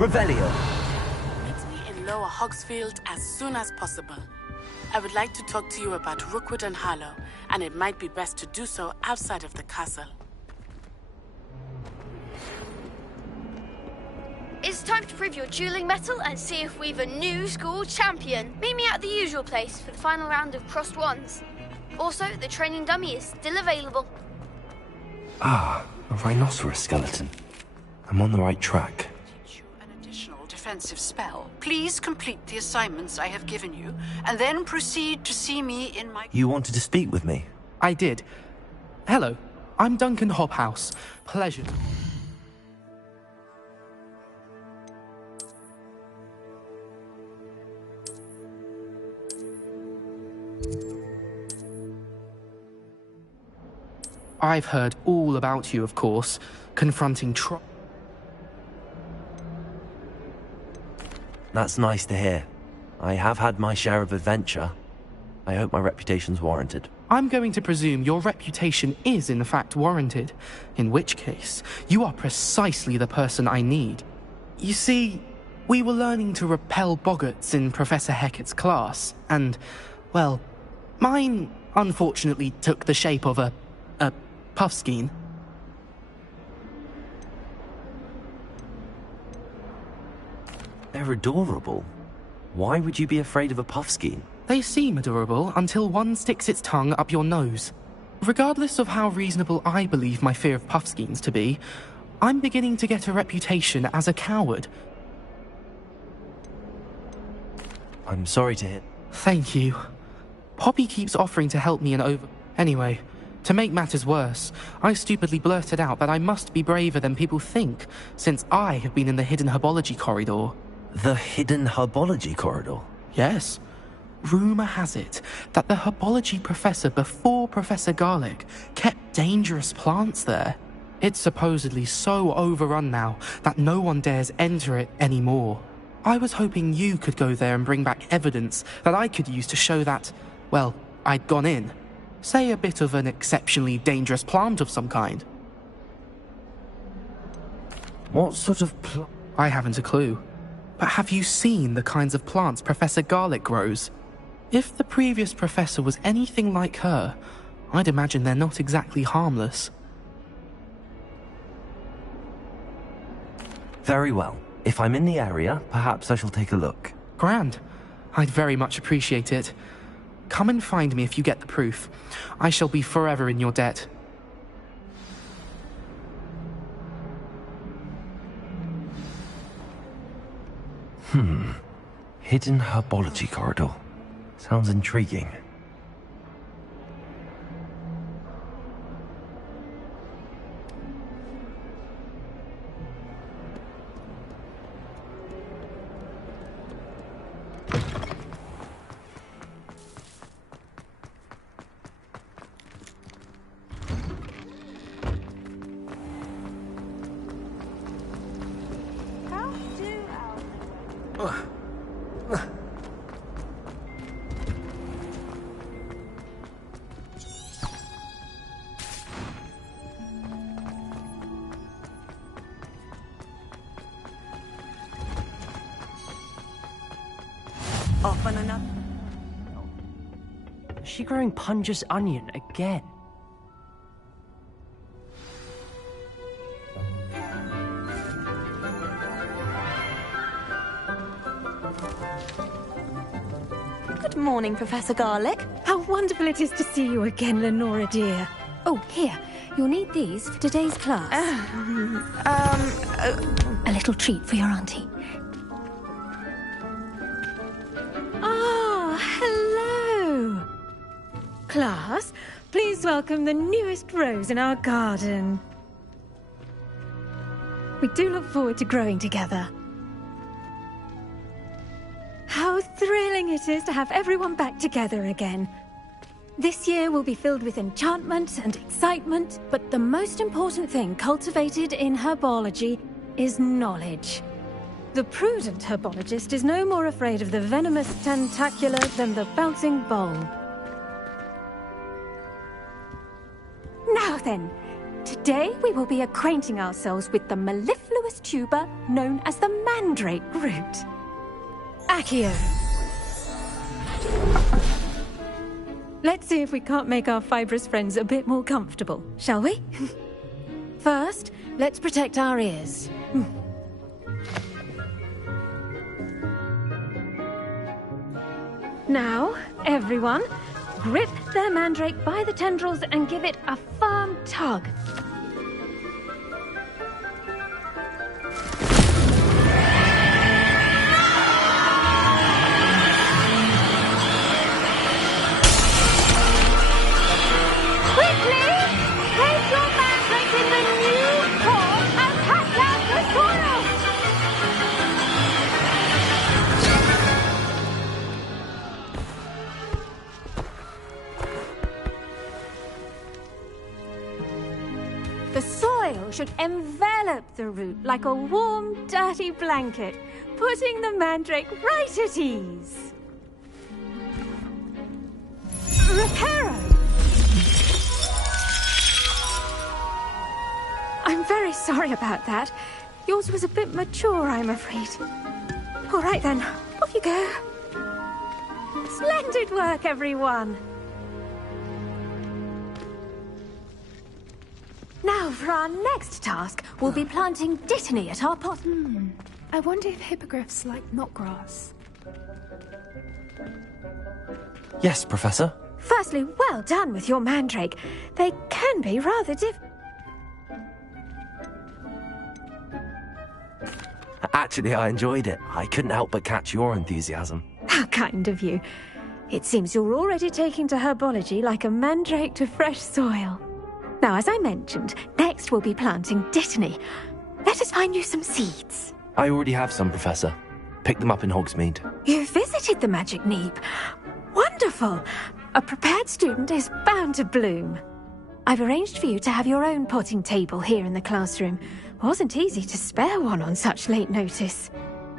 Revelio. Meet me in Lower Hogsfield as soon as possible. I would like to talk to you about Rookwood and Harlow, and it might be best to do so outside of the castle. It's time to prove your dueling mettle and see if we've a new school champion. Meet me at the usual place for the final round of crossed wands. Also, the training dummy is still available. Ah, a rhinoceros skeleton. I'm on the right track. Defensive spell. Please complete the assignments I have given you, and then proceed to see me in my... You wanted to speak with me? I did. Hello, I'm Duncan Hobhouse. Pleasure. I've heard all about you, of course, confronting That's nice to hear. I have had my share of adventure. I hope my reputation's warranted. I'm going to presume your reputation is in fact warranted, in which case, you are precisely the person I need. You see, we were learning to repel boggarts in Professor Hecat's class, and, well, mine unfortunately took the shape of a puffskein. They're adorable. Why would you be afraid of a puffskein? They seem adorable until one sticks its tongue up your nose. Regardless of how reasonable I believe my fear of puffskeins to be, I'm beginning to get a reputation as a coward. I'm sorry to hear. Thank you. Poppy keeps offering to help me Anyway, to make matters worse, I stupidly blurted out that I must be braver than people think, since I have been in the hidden herbology corridor. The hidden herbology corridor? Yes. Rumour has it that the herbology professor before Professor Garlick kept dangerous plants there. It's supposedly so overrun now that no one dares enter it anymore. I was hoping you could go there and bring back evidence that I could use to show that, well, I'd gone in. Say a bit of an exceptionally dangerous plant of some kind. What sort of I haven't a clue. But have you seen the kinds of plants Professor Garlick grows? If the previous professor was anything like her, I'd imagine they're not exactly harmless. Very well. If I'm in the area, perhaps I shall take a look. Grand. I'd very much appreciate it. Come and find me if you get the proof. I shall be forever in your debt. Hidden herbology corridor. Sounds intriguing. Often enough. Is she growing Punja's onion again? Good morning, Professor Garlick. How wonderful it is to see you again, Lenora dear. Oh, here. You'll need these for today's class. A little treat for your auntie. Ah, hello. Class, please welcome the newest rose in our garden. We do look forward to growing together. How thrilling it is to have everyone back together again. This year will be filled with enchantment and excitement, but the most important thing cultivated in herbology is knowledge. The prudent herbologist is no more afraid of the venomous tentacular than the bouncing bulb. Now then, today we will be acquainting ourselves with the mellifluous tuber known as the mandrake root. Accio. Let's see if we can't make our fibrous friends a bit more comfortable, shall we? First, let's protect our ears. Now, everyone, grip their mandrake by the tendrils and give it a firm tug. The soil should envelop the root like a warm, dirty blanket, putting the mandrake right at ease. Reparo! I'm very sorry about that. Yours was a bit mature, I'm afraid. All right then, off you go. Splendid work, everyone. Now, for our next task, we'll be planting Dittany at our pot. I wonder if hippogriffs like knotgrass. Yes, Professor? Firstly, well done with your mandrake. They can be rather Actually, I enjoyed it. I couldn't help but catch your enthusiasm. How kind of you. It seems you're already taking to herbology like a mandrake to fresh soil. Now, as I mentioned, next we'll be planting dittany. Let us find you some seeds. I already have some, Professor. Picked them up in Hogsmeade. You visited the Magic Neep. Wonderful! A prepared student is bound to bloom. I've arranged for you to have your own potting table here in the classroom. Wasn't easy to spare one on such late notice.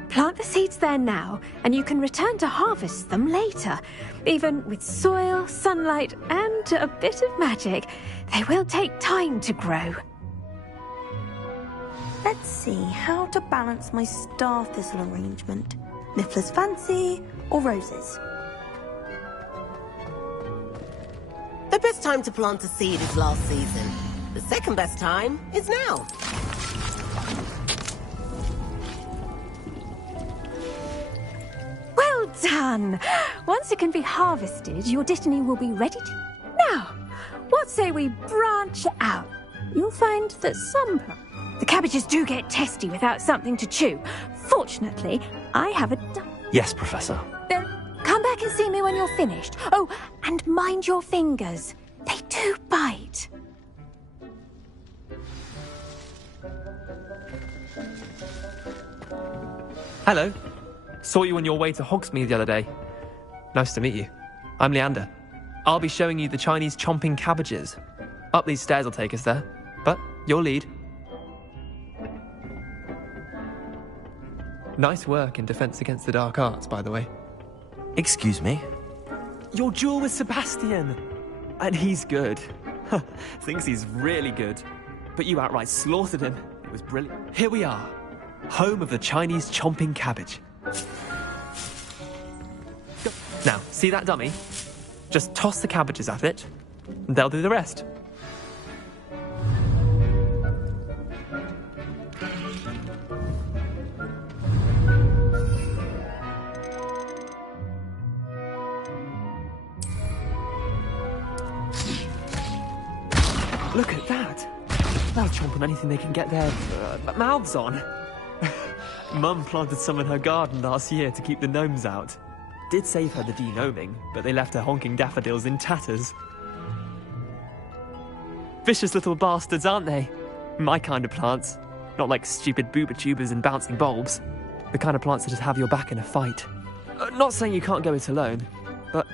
Plant the seeds there now, and you can return to harvest them later. Even with soil, sunlight, and a bit of magic, they will take time to grow. Let's see how to balance my star thistle arrangement. Niffler's Fancy or roses? The best time to plant a seed is last season. The second best time is now. Well done! Once it can be harvested, your dittany will be ready to... Now, what say we branch out? You'll find that some... The cabbages do get testy without something to chew. Fortunately, I have a... Yes, Professor. Then come back and see me when you're finished. Oh, and mind your fingers. They do bite. Hello. Saw you on your way to Hogsmeade the other day. Nice to meet you. I'm Leander. I'll be showing you the Chinese chomping cabbages. Up these stairs will take us there, but you'll lead. Nice work in Defense Against the Dark Arts, by the way. Excuse me? Your duel with Sebastian! And he's good. Thinks he's really good. But you outright slaughtered him. It was brilliant. Here we are. Home of the Chinese chomping cabbage. Now, see that dummy? Just toss the cabbages at it, and they'll do the rest. Look at that! They'll chomp on anything they can get their mouths on. Mum planted some in her garden last year to keep the gnomes out. Did save her the de-gnoming, but they left her honking daffodils in tatters. Vicious little bastards, aren't they? My kind of plants. Not like stupid booba tubers and bouncing bulbs. The kind of plants that just have your back in a fight. Not saying you can't go it alone, but...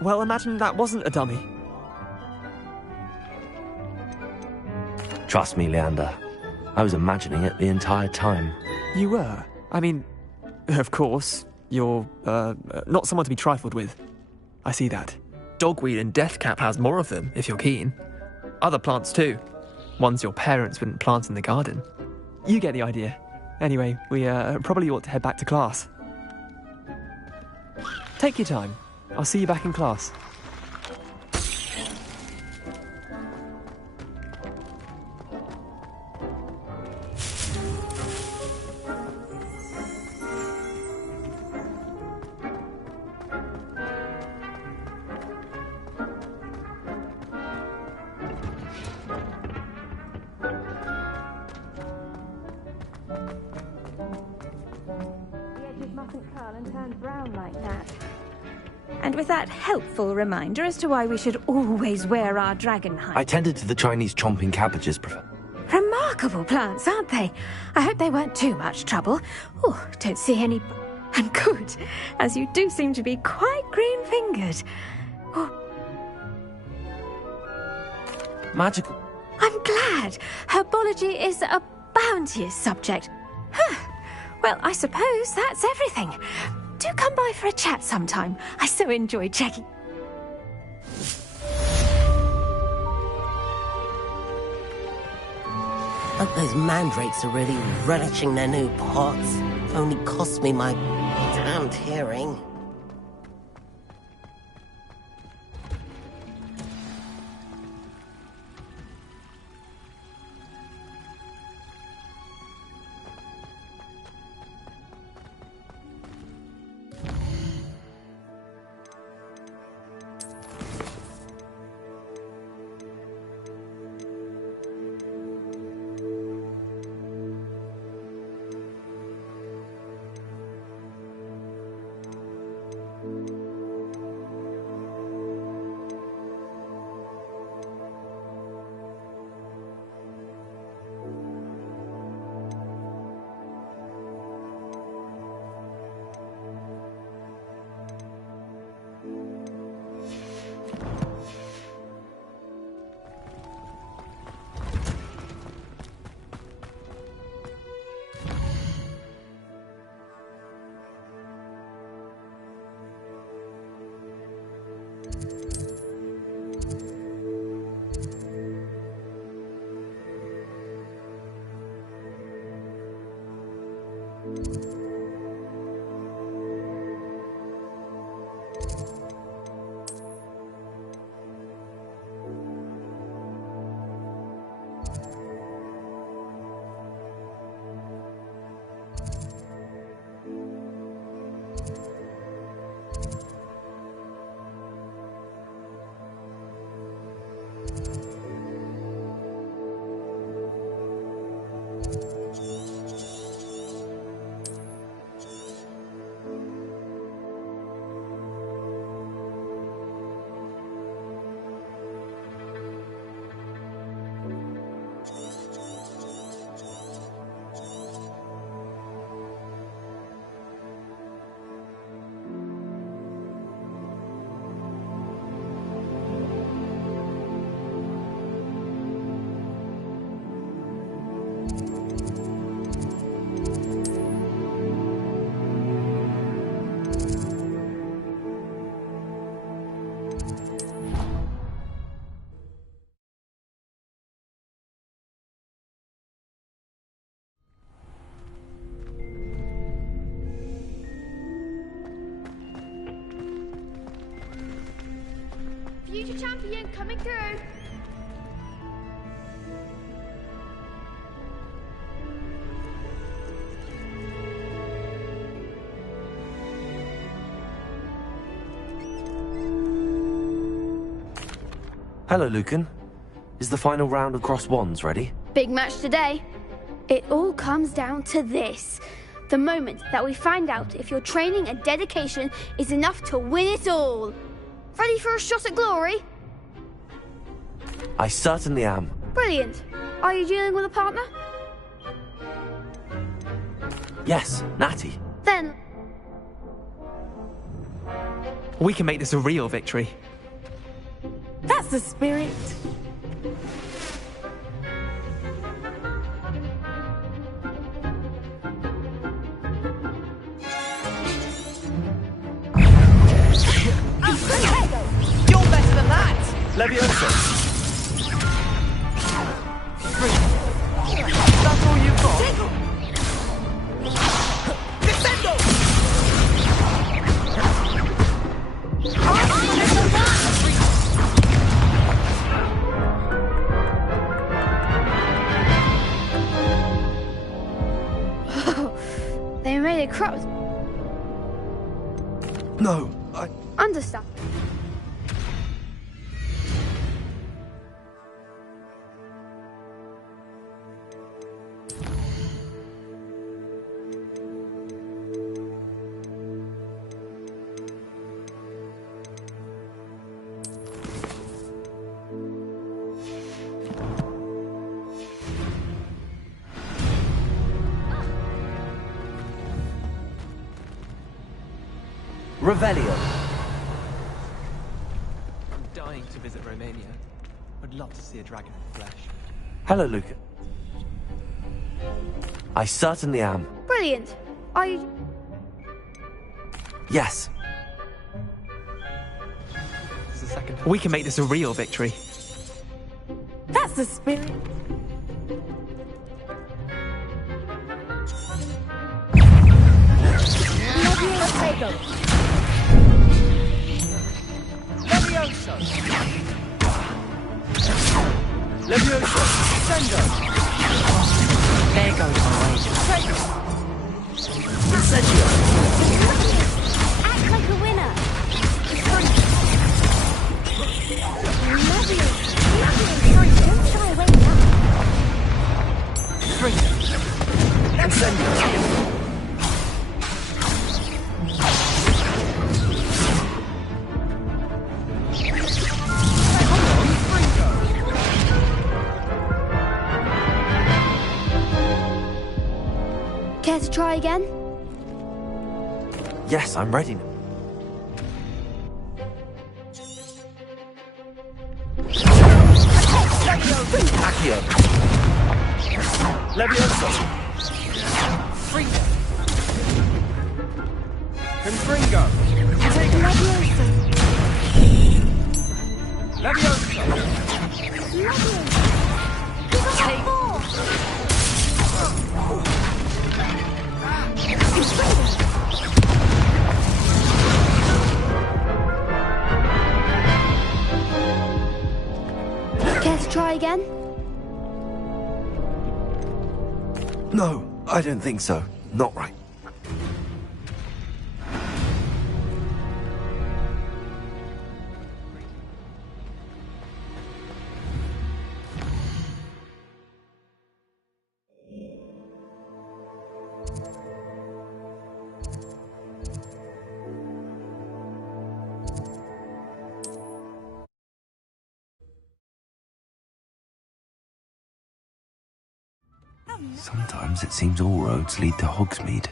Well, imagine that wasn't a dummy. Trust me, Leander. I was imagining it the entire time. You were? I mean, of course, you're, not someone to be trifled with. I see that. Dogweed and deathcap has more of them, if you're keen. Other plants too. Ones your parents wouldn't plant in the garden. You get the idea. Anyway, we, probably ought to head back to class. Take your time. I'll see you back in class. And with that helpful reminder as to why we should always wear our dragon hide. I tended to the Chinese chomping cabbages, Professor. Remarkable plants, aren't they? I hope they weren't too much trouble. Oh, don't see any... And good, as you do seem to be quite green-fingered. Oh. Magical. I'm glad. Herbology is a bounteous subject. Well, I suppose that's everything. Do come by for a chat sometime. I so enjoy checking. Hope those mandrakes are really relishing their new pots. Only cost me my damned hearing. Future champion coming through. Hello, Lucan. Is the final round of Cross Wands ready? Big match today. It all comes down to this. The moment that we find out if your training and dedication is enough to win it all. Ready for a shot at glory? I certainly am. Brilliant. Are you dealing with a partner? Yes, Natty. Then... We can make this a real victory. That's the spirit. You're better than that! Leviosa! That's all you've got? Descendo! They made it cross. No, Understand. Revelio. I'm dying to visit Romania. Would love to see a dragon in flesh. Hello, Lucan. I certainly am. Brilliant. Are you... Yes. This is the second time. We can make this a real victory. That's the spirit. Levioso! Levioso! Descendo! There goes my wager. Incendio! Act like a winner! Lovely! Don't shy away now! Incendio! Care to try again? Yes, I'm ready. Accio! Levioso! Fringo! Confringo! Levioso! try again? No, I don't think so. Not right. Sometimes it seems all roads lead to Hogsmeade.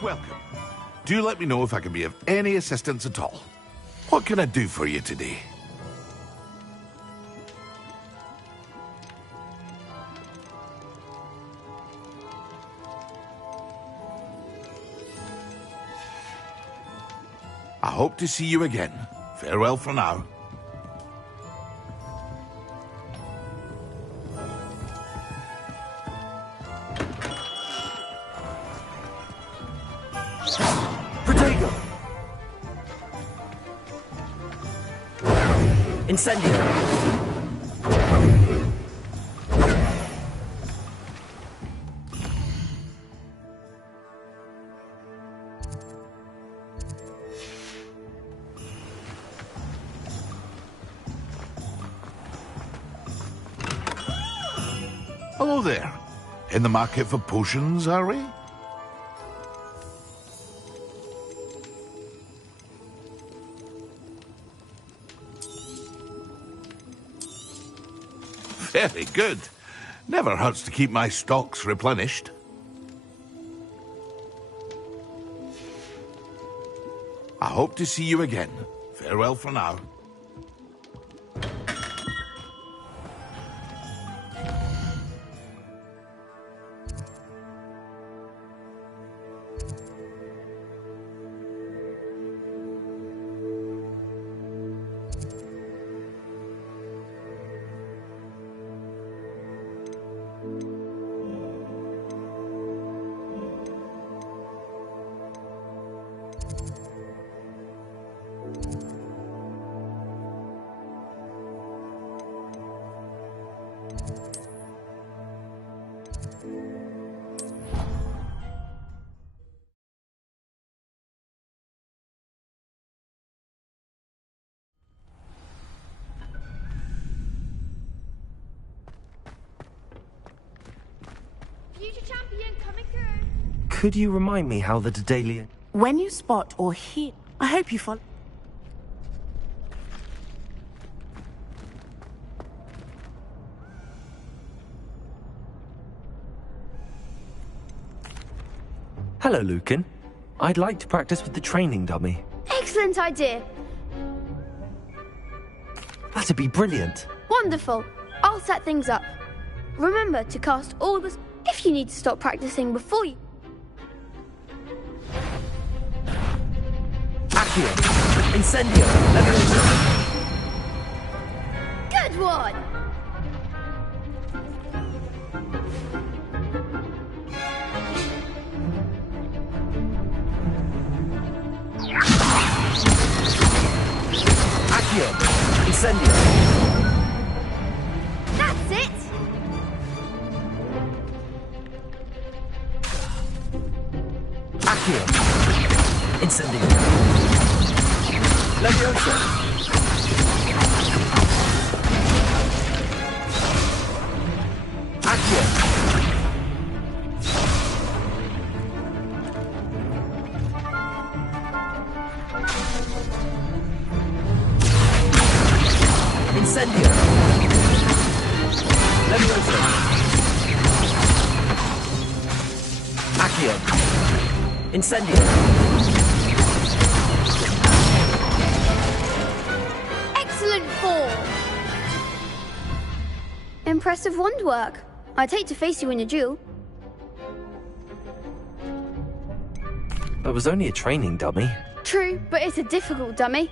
Welcome. Do let me know if I can be of any assistance at all. What can I do for you today? I hope to see you again. Farewell for now. Protego! Incendio! Hello there. In the market for potions, are we? Very good. Never hurts to keep my stocks replenished. I hope to see you again. Farewell for now. Future champion coming through. Could you remind me how the Daedalian... When you spot or hear... I hope you follow... Hello, Lucan. I'd like to practice with the training dummy. Excellent idea. That'd be brilliant. Wonderful. I'll set things up. Remember to cast all the... If you need to stop practicing before you... Accio! Incendio! Levioso! Good one! Accio! Incendio! That's it! Accio! Incendio! Levioso! Accio! Incendio! Levioso! Accio! Incendio! Excellent form! Impressive wand work. I'd hate to face you in a duel. That was only a training dummy. True, but it's a difficult dummy.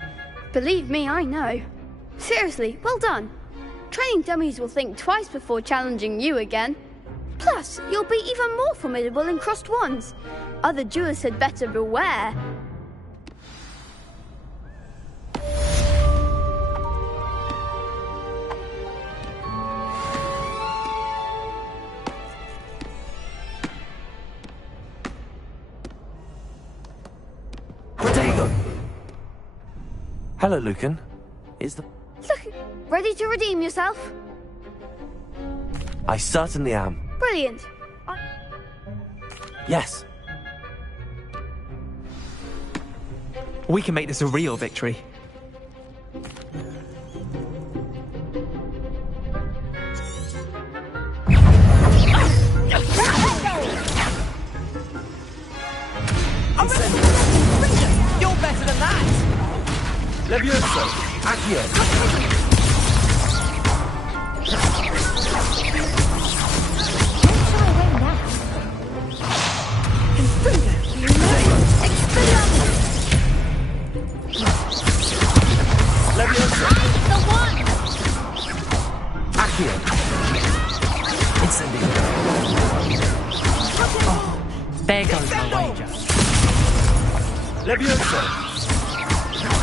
Believe me, I know. Seriously, well done. Training dummies will think twice before challenging you again. Plus, you'll be even more formidable in crossed wands. Other duelists had better beware. Protego! Hello, Lucan. Is the... Look, ready to redeem yourself? I certainly am. Brilliant. Yes. We can make this a real victory. You're better than that! Levioso! Accio! Levioso! The one! Accio! Incendio! There goes my wager. Levioso!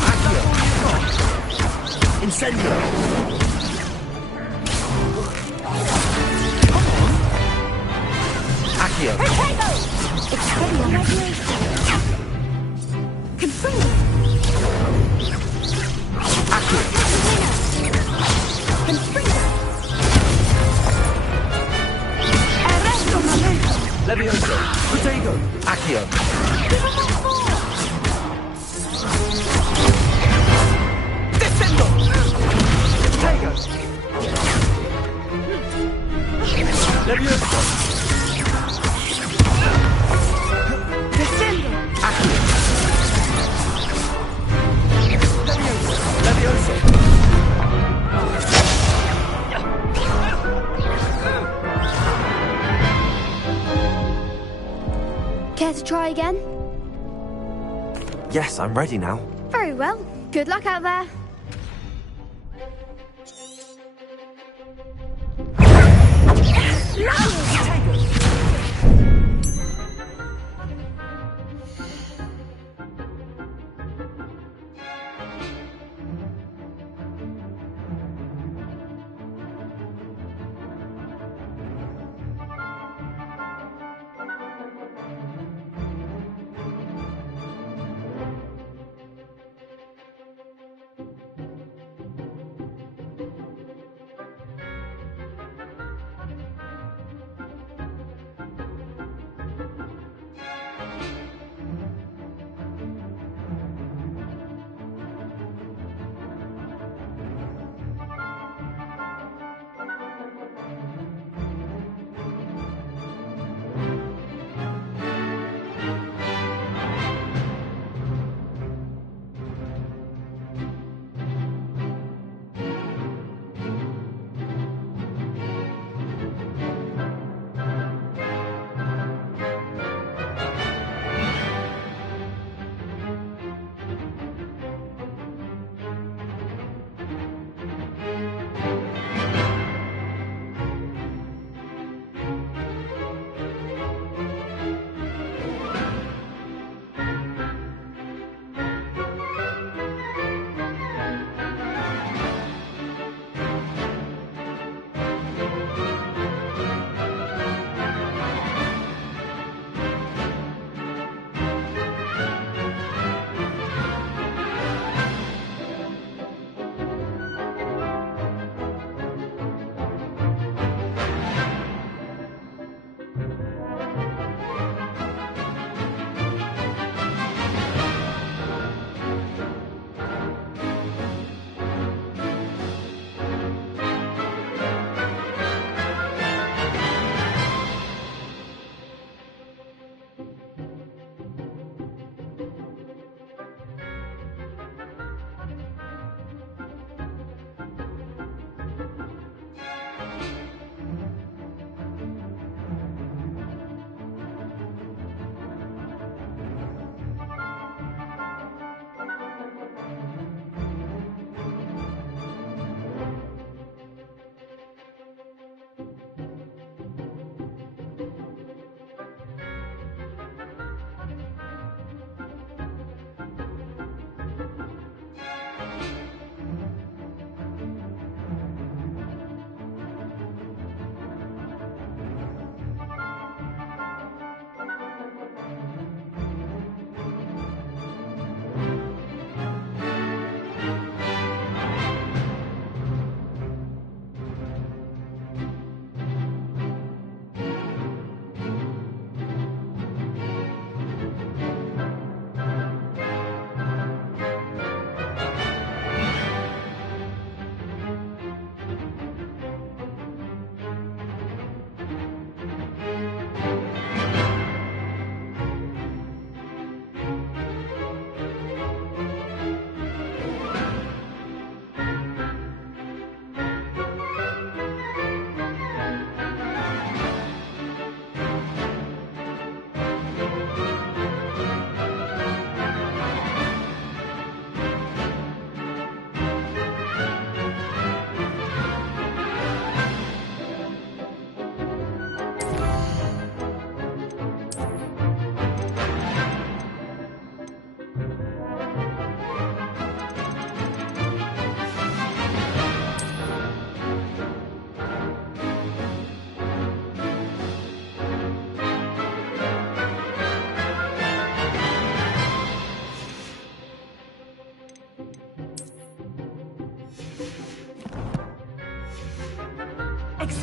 Accio! Incendio! Accio! It's ready on my way. Confringo! Accio! Confringo! Arresto momento! Levioso! Protego! Accio! Descendo! Protego! Levioso! Descendo! Accio! Levioso! Care to try again? Yes, I'm ready now. Very well. Good luck out there.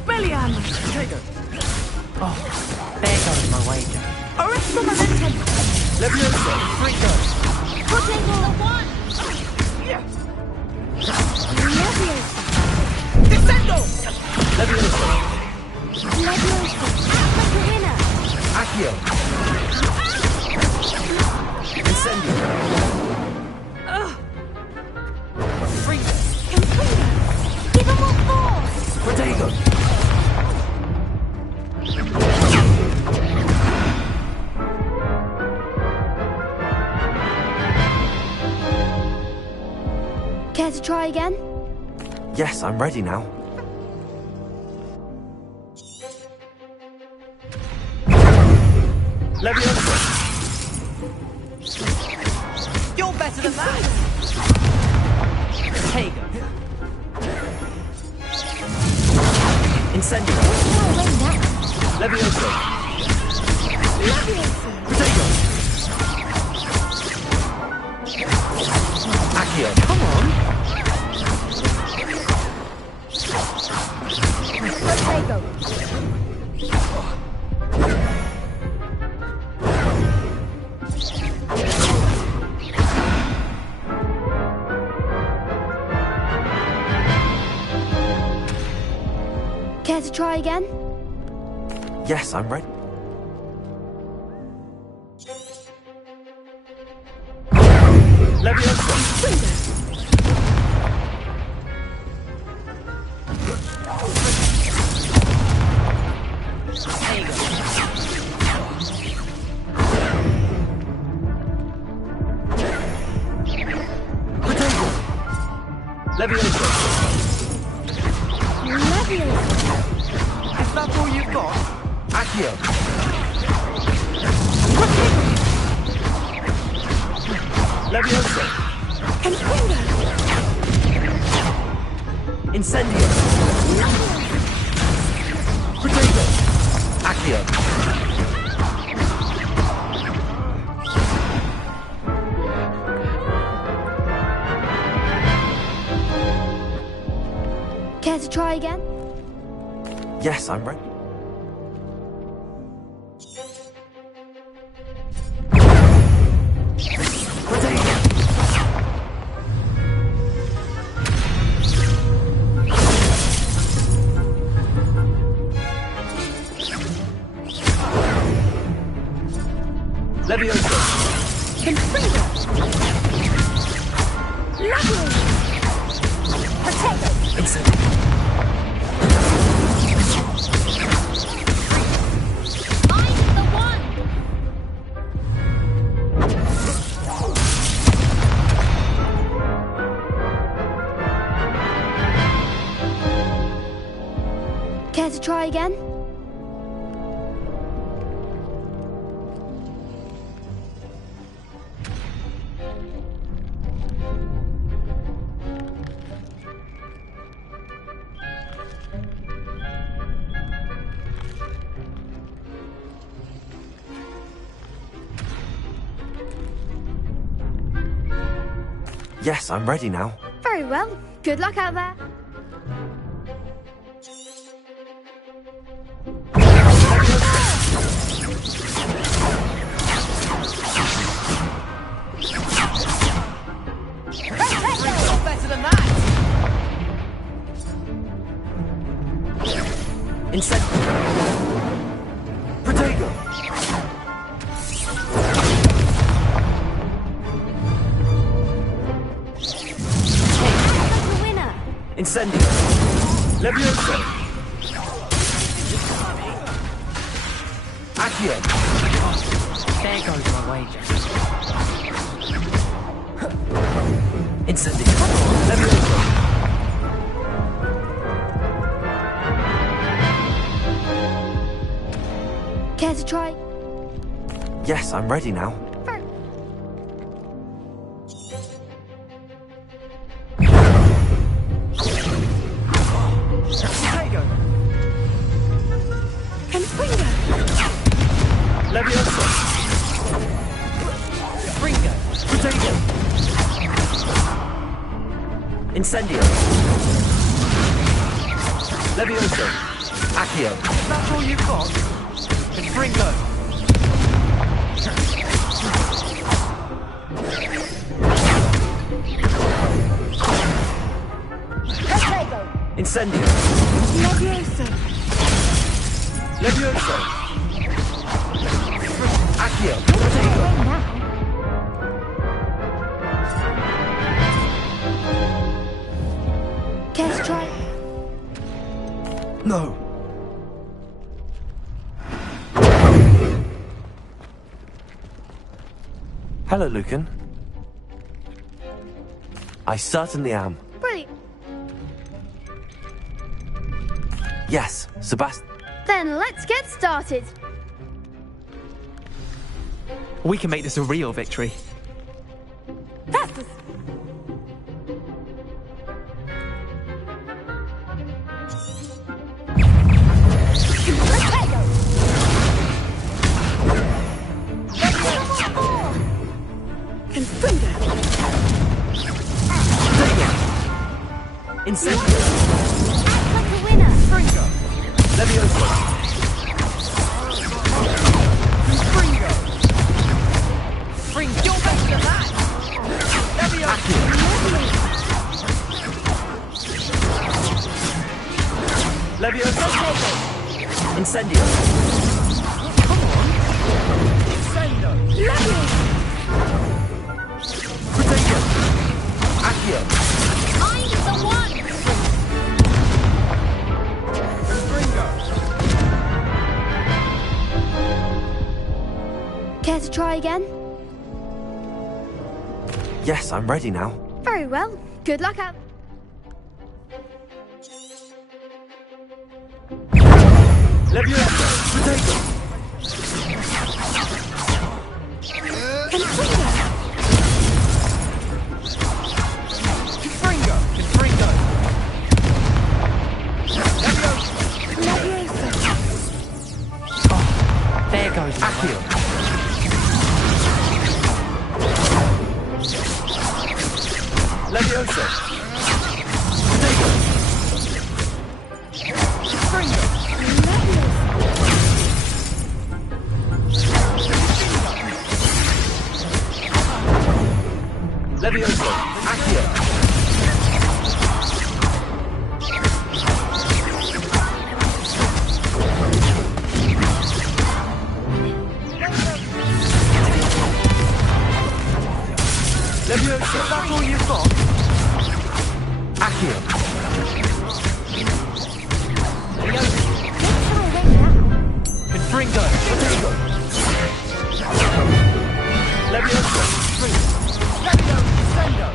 Expelliarmus! Protego! Oh, there goes my wager. Arresto Momentum! Leviosa! Frigo! Protego! One! Yes! Leviosa! Descendo! Leviosa! Leviosa! Macarena! Accio! Incendio! Frigo! Confringo! Give him more force! Protego! Care to try again? Yes, I'm ready now. Leviosa! You're better than that! Protego! Incendio! Leviosa! Protego! Accio! Come on! Protego! Care to try again? Yes, I'm ready. Leviosa! Protego! Leviosa! Is that all you've got? Accio! Leviosa! Incendio! Protego! Accio! Care to try again? Yes, I'm ready. Leviosa! Confringo! Leviosa! Protego! Incendio! Care to try again? Yes, I'm ready now. Very well. Good luck out there. Better than that! Incendio! Protego! Incendio! Leviosa! Accio! There goes my wager. Incendio! Leviosa! Care to try? Yes, I'm ready now. Leviosa! Fringo! Protego! Incendio! Leviosa! Accio. That's all you've got? Confringo. Incendio. Levioso. Levioso. Accio. Care to try? No. Hello, Lucan. I certainly am. Brilliant. Yes, Sebastian. Then let's get started. We can make this a real victory. Festus! Incendio. Act like a winner. Fringo. Levioso. Fringo. Fringo. You're better than that. Levioso. Levioso. Incendio. Come on. Incendio. Levioso. Protego. Accio. I'm the one. Care to try again? Yes, I'm ready now. Very well. Good luck out. Levioso. Protego. Confringo. Confringo. Levioso. Oh, there goes my Accio. Levioso. Protego. Confringo. Levioso. Accio. Levioso. That's all you've got? Accio. Confringo. Protego. Levioso. Levio. Incendio.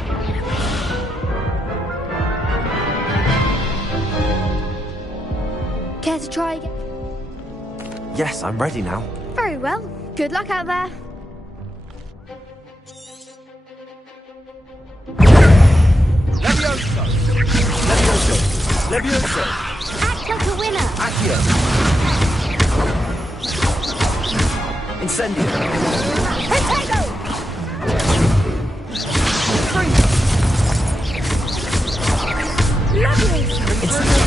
Care to try again? Yes, I'm ready now. Very well. Good luck out there. Levioso. Levioso. Levioso. Act like a winner. Accio. Incendio. Protego. Fringo. Levioso. Incendio.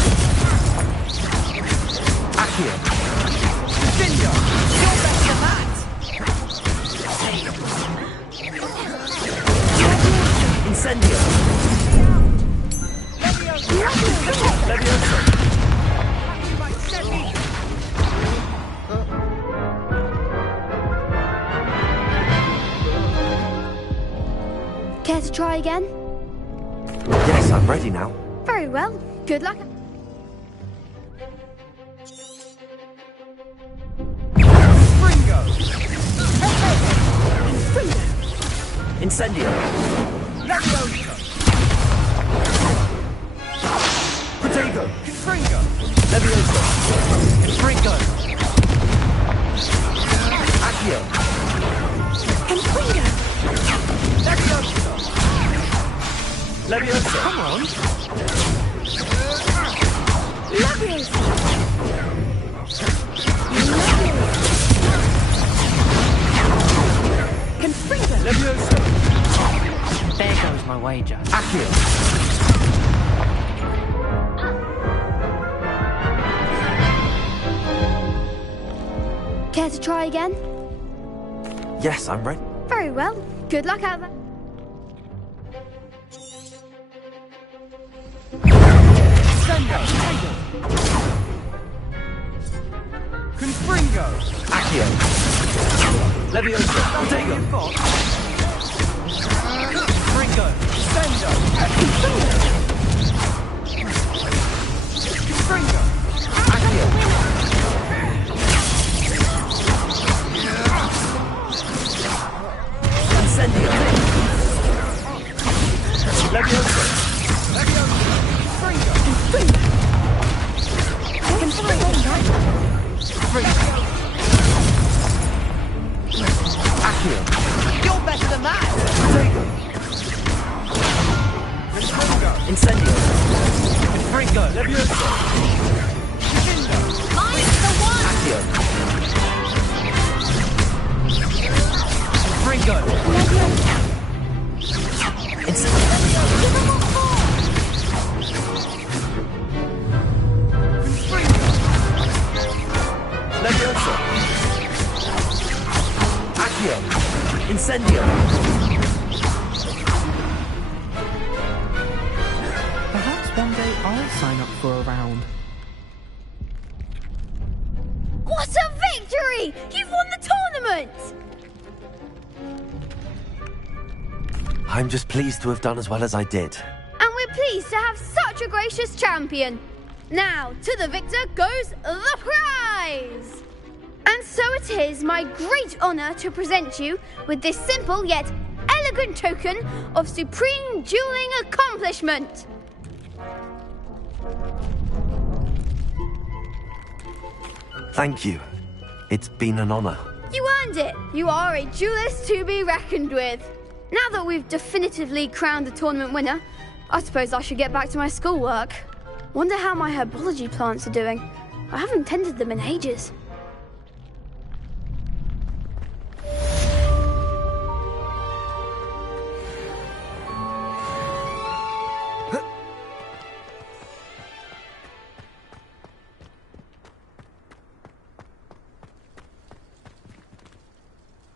Accio. Incendio. You're better than that. Incendio. Levioso. Care to try again? Yes, I'm ready now. Very well. Good luck. Fringo. Incendio. Levioso. Protego. Confringo. Levioso. Confringo. Accio. Confringo. Levioso. Levioso. Come on. Levioso. Confringo. Levioso. There goes my wager. Accio. try again? Yes, I'm ready. Very well. Good luck out there. Confringo! Accio! Leviosa! Stego! Confringo! Stendo! Confringo! Accio! Incendio! Leviosa! Confringo! Accio! You're better than that! Stego! Confringo! Incendio! Confringo! Leviosa! Mine's the one! Accio! Confringo! Incendio! Leviosa! Accio! Incendio! Perhaps one day I'll sign up for a round. What a victory! You've won the tournament! I'm just pleased to have done as well as I did. And we're pleased to have such a gracious champion. Now, to the victor goes the prize! And so it is my great honour to present you with this simple yet elegant token of supreme dueling accomplishment. Thank you. It's been an honor. You earned it. You are a duelist to be reckoned with. Now that we've definitively crowned the tournament winner, I suppose I should get back to my schoolwork. Wonder how my herbology plants are doing. I haven't tended them in ages.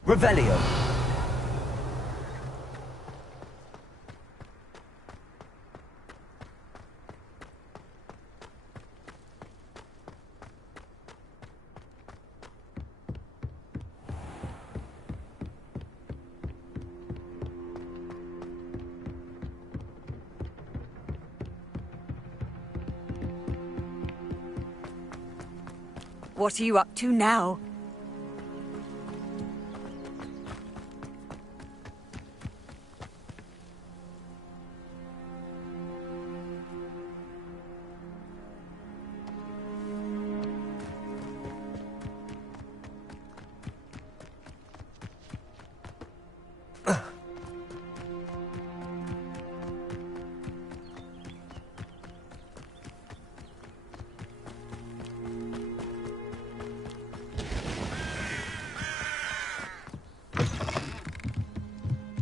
Revelio. What are you up to now?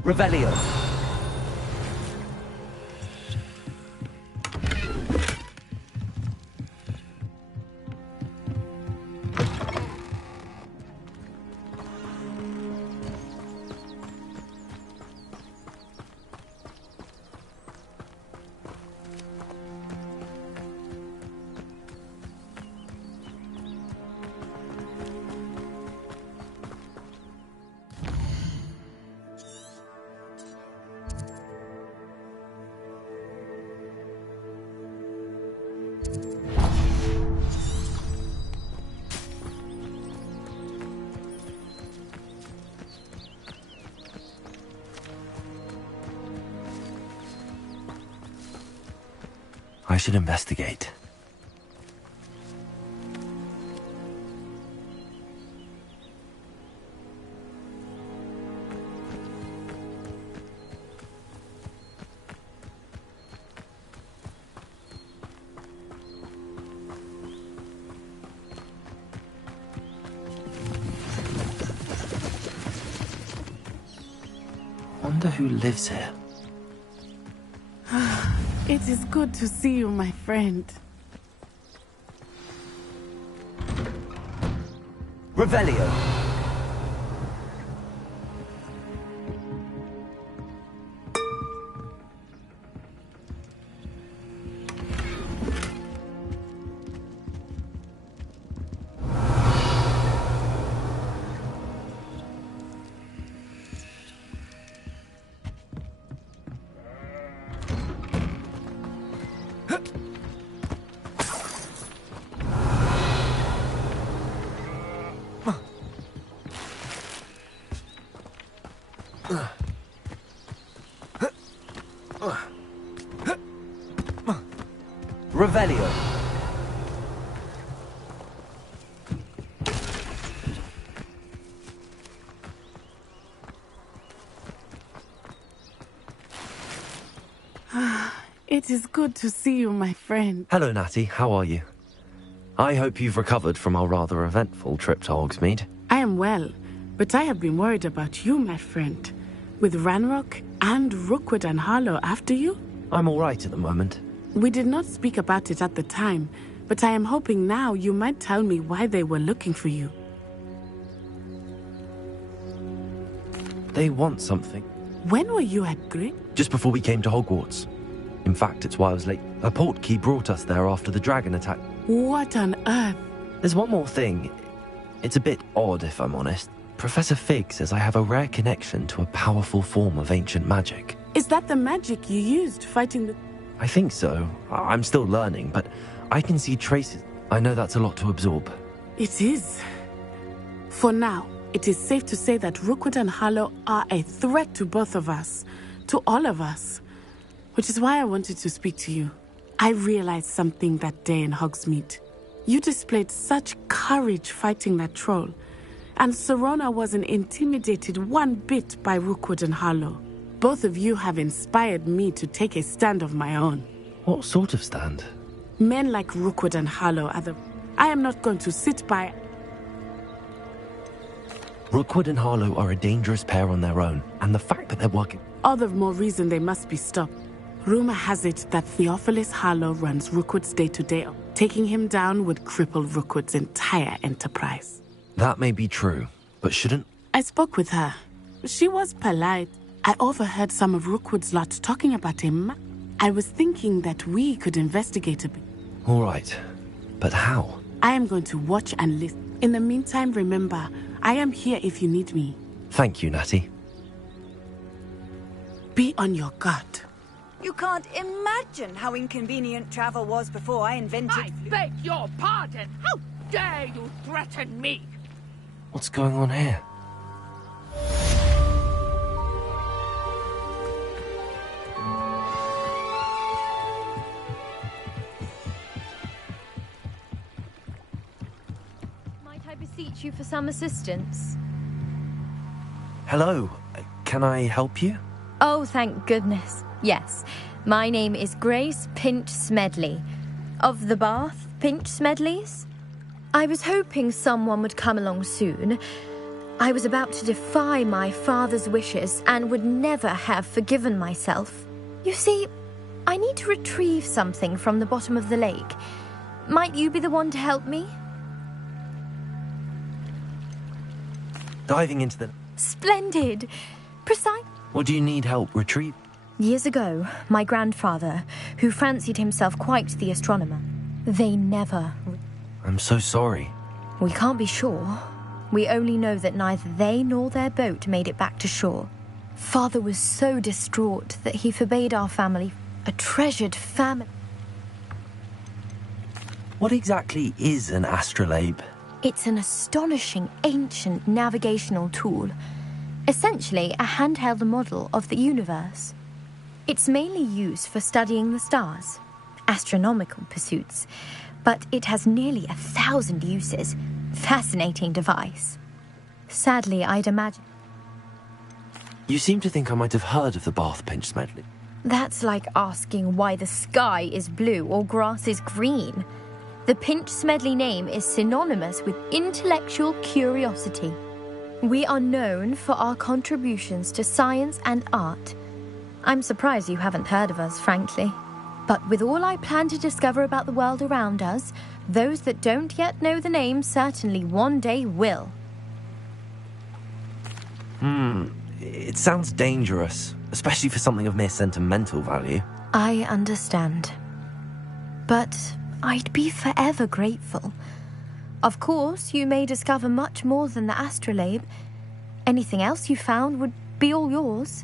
Revelio. I should investigate. Wonder who lives here. It is good to see you, my friend. Revelio. Revelio. It is good to see you, my friend. Hello, Natty. How are you? I hope you've recovered from our rather eventful trip to Hogsmeade. I am well, but I have been worried about you, my friend. With Ranrock and Rookwood and Harlow after you? I'm all right at the moment. We did not speak about it at the time, but I am hoping now you might tell me why they were looking for you. They want something. When were you at Grey? Just before we came to Hogwarts. In fact, it's why I was late. A portkey brought us there after the dragon attack. What on earth? There's one more thing. It's a bit odd, if I'm honest. Professor Fig says I have a rare connection to a powerful form of ancient magic. Is that the magic you used fighting the... I think so. I'm still learning, but I can see traces. I know that's a lot to absorb. It is. For now, it is safe to say that Rookwood and Harlow are a threat to both of us. To all of us. Which is why I wanted to speak to you. I realized something that day in Hogsmeade. You displayed such courage fighting that troll. And Sirona wasn't intimidated one bit by Rookwood and Harlow. Both of you have inspired me to take a stand of my own. What sort of stand? Men like Rookwood and Harlow are the... I am not going to sit by... Rookwood and Harlow are a dangerous pair on their own, and the fact that they're working... All the more reason they must be stopped. Rumor has it that Theophilus Harlow runs Rookwood's day-to-day. Taking him down would cripple Rookwood's entire enterprise. That may be true, but shouldn't... I spoke with her. She was polite. I overheard some of Rookwood's lot talking about him. I was thinking that we could investigate a bit. All right, but how? I am going to watch and listen. In the meantime, remember, I am here if you need me. Thank you, Natty. Be on your guard. You can't imagine how inconvenient travel was before I invented... I beg your pardon! How dare you threaten me? What's going on here? Might I beseech you for some assistance? Hello. Can I help you? Oh, thank goodness. Yes. My name is Grace Pinch Smedley. Of the Bath Pinch Smedleys? I was hoping someone would come along soon. I was about to defy my father's wishes and would never have forgiven myself. You see, I need to retrieve something from the bottom of the lake. Might you be the one to help me? Diving into the... Splendid! Precise... What do you need help retrieve? Years ago, my grandfather, who fancied himself quite the astronomer, they never... I'm so sorry. We can't be sure. We only know that neither they nor their boat made it back to shore. Father was so distraught that he forbade our family, a treasured family. What exactly is an astrolabe? It's an astonishing ancient navigational tool. Essentially, a handheld model of the universe. It's mainly used for studying the stars, astronomical pursuits, but it has nearly 1,000 uses. Fascinating device. Sadly, I'd imagine... You seem to think I might have heard of the Bath Pinch Smedley. That's like asking why the sky is blue or grass is green. The Pinch Smedley name is synonymous with intellectual curiosity. We are known for our contributions to science and art. I'm surprised you haven't heard of us, frankly. But with all I plan to discover about the world around us, Those that don't yet know the name certainly one day will. It sounds dangerous, especially for something of mere sentimental value. I understand. But I'd be forever grateful. Of course, you may discover much more than the astrolabe. Anything else you found would be all yours.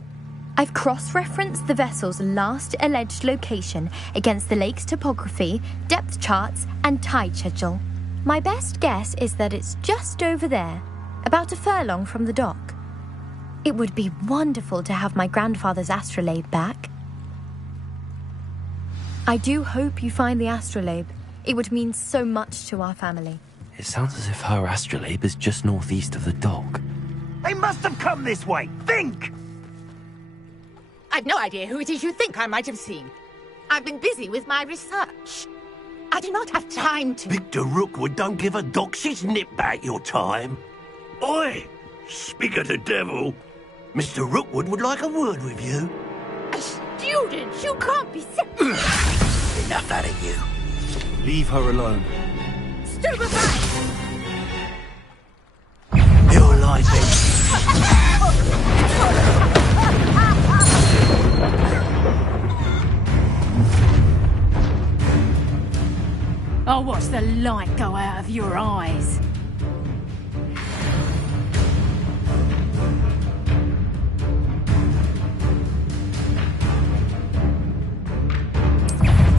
I've cross-referenced the vessel's last alleged location against the lake's topography, depth charts, and tide schedule. My best guess is that it's just over there, about a furlong from the dock. It would be wonderful to have my grandfather's astrolabe back. I do hope you find the astrolabe. It would mean so much to our family. It sounds as if her astrolabe is just northeast of the dock. They must have come this way. Think! I've no idea who it is you think I might have seen. I've been busy with my research. I do not have time to... Victor Rookwood don't give a doxy's nip back your time. Oi! Speak of the devil. Mr. Rookwood would like a word with you. A student? You can't be... Enough out of you. Leave her alone. Stupefy! You're like it. I'll watch the light go out of your eyes.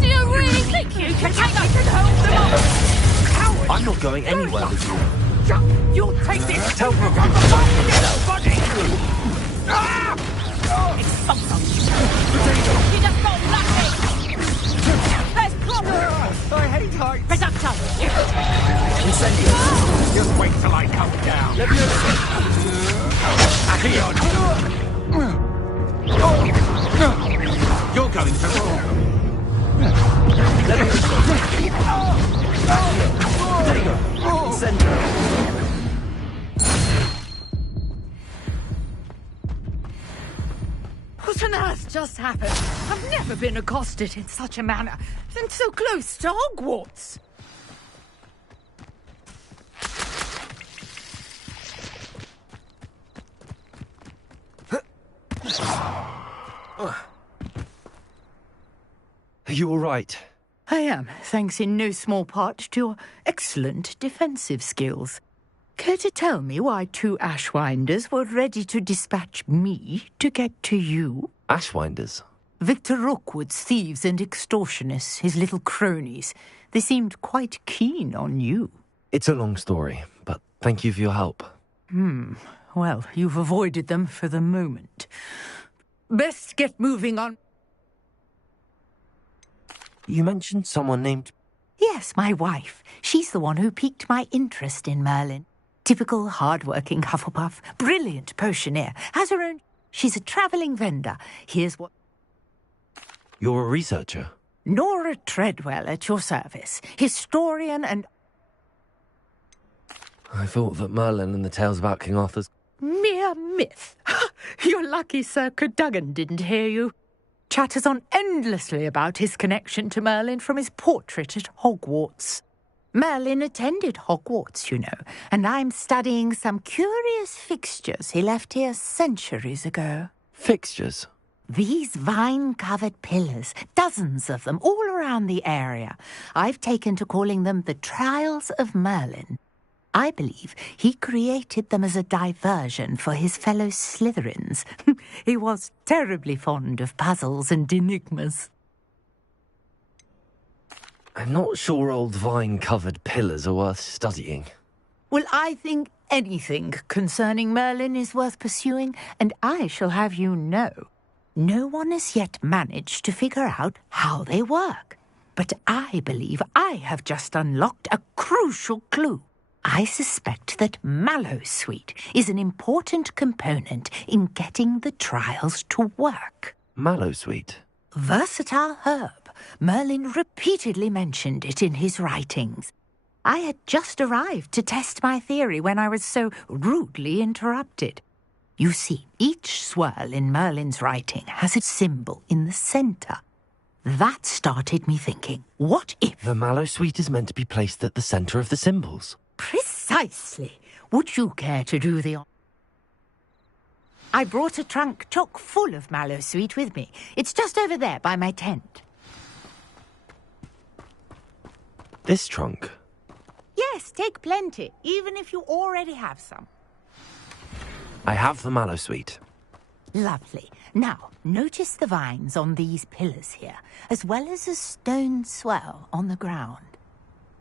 Do you really think you can take us and hold them off? I'm not going anywhere with you. You'll take this! Tell Rookwood to Expulse them! You just got lucky! Let's clop her! I hate heights. Presumption! Incendio. Just wait till I come down. Let me You're going to... There you go. Incendio. What on earth just happened? I've never been accosted in such a manner, and so close to Hogwarts. Are you all right? I am, thanks in no small part to your excellent defensive skills. Care to tell me why 2 Ashwinders were ready to dispatch me to get to you? Ashwinders? Victor Rookwood's thieves and extortionists, his little cronies. They seemed quite keen on you. It's a long story, but thank you for your help. Well, you've avoided them for the moment. Best get moving on. You mentioned someone named... Yes, my wife. She's the one who piqued my interest in Merlin. Typical hard-working Hufflepuff, brilliant potioneer, has her own... She's a travelling vendor. Here's what... You're a researcher? Nora Treadwell at your service. Historian and... I thought that Merlin and the tales about King Arthur's... Mere myth. You're lucky Sir Cadogan didn't hear you. Chatters on endlessly about his connection to Merlin from his portrait at Hogwarts. Merlin attended Hogwarts, you know, and I'm studying some curious fixtures he left here centuries ago. Fixtures? These vine-covered pillars, dozens of them, all around the area. I've taken to calling them the Trials of Merlin. I believe he created them as a diversion for his fellow Slytherins. He was terribly fond of puzzles and enigmas. I'm not sure old vine-covered pillars are worth studying. Well, I think anything concerning Merlin is worth pursuing, and I shall have you know, no one has yet managed to figure out how they work. But I believe I have just unlocked a crucial clue. I suspect that Mallowsweet is an important component in getting the trials to work. Mallowsweet? Versatile herb. Merlin repeatedly mentioned it in his writings. I had just arrived to test my theory when I was so rudely interrupted. You see, each swirl in Merlin's writing has a symbol in the centre. That started me thinking, what if... The mallow sweet is meant to be placed at the center of the symbols. Precisely. Would you care to do the... I brought a trunk chock full of mallow sweet with me. It's just over there by my tent. This trunk? Yes, take plenty, even if you already have some. I have the mallow sweet. Lovely. Now, notice the vines on these pillars here, as well as a stone swell on the ground.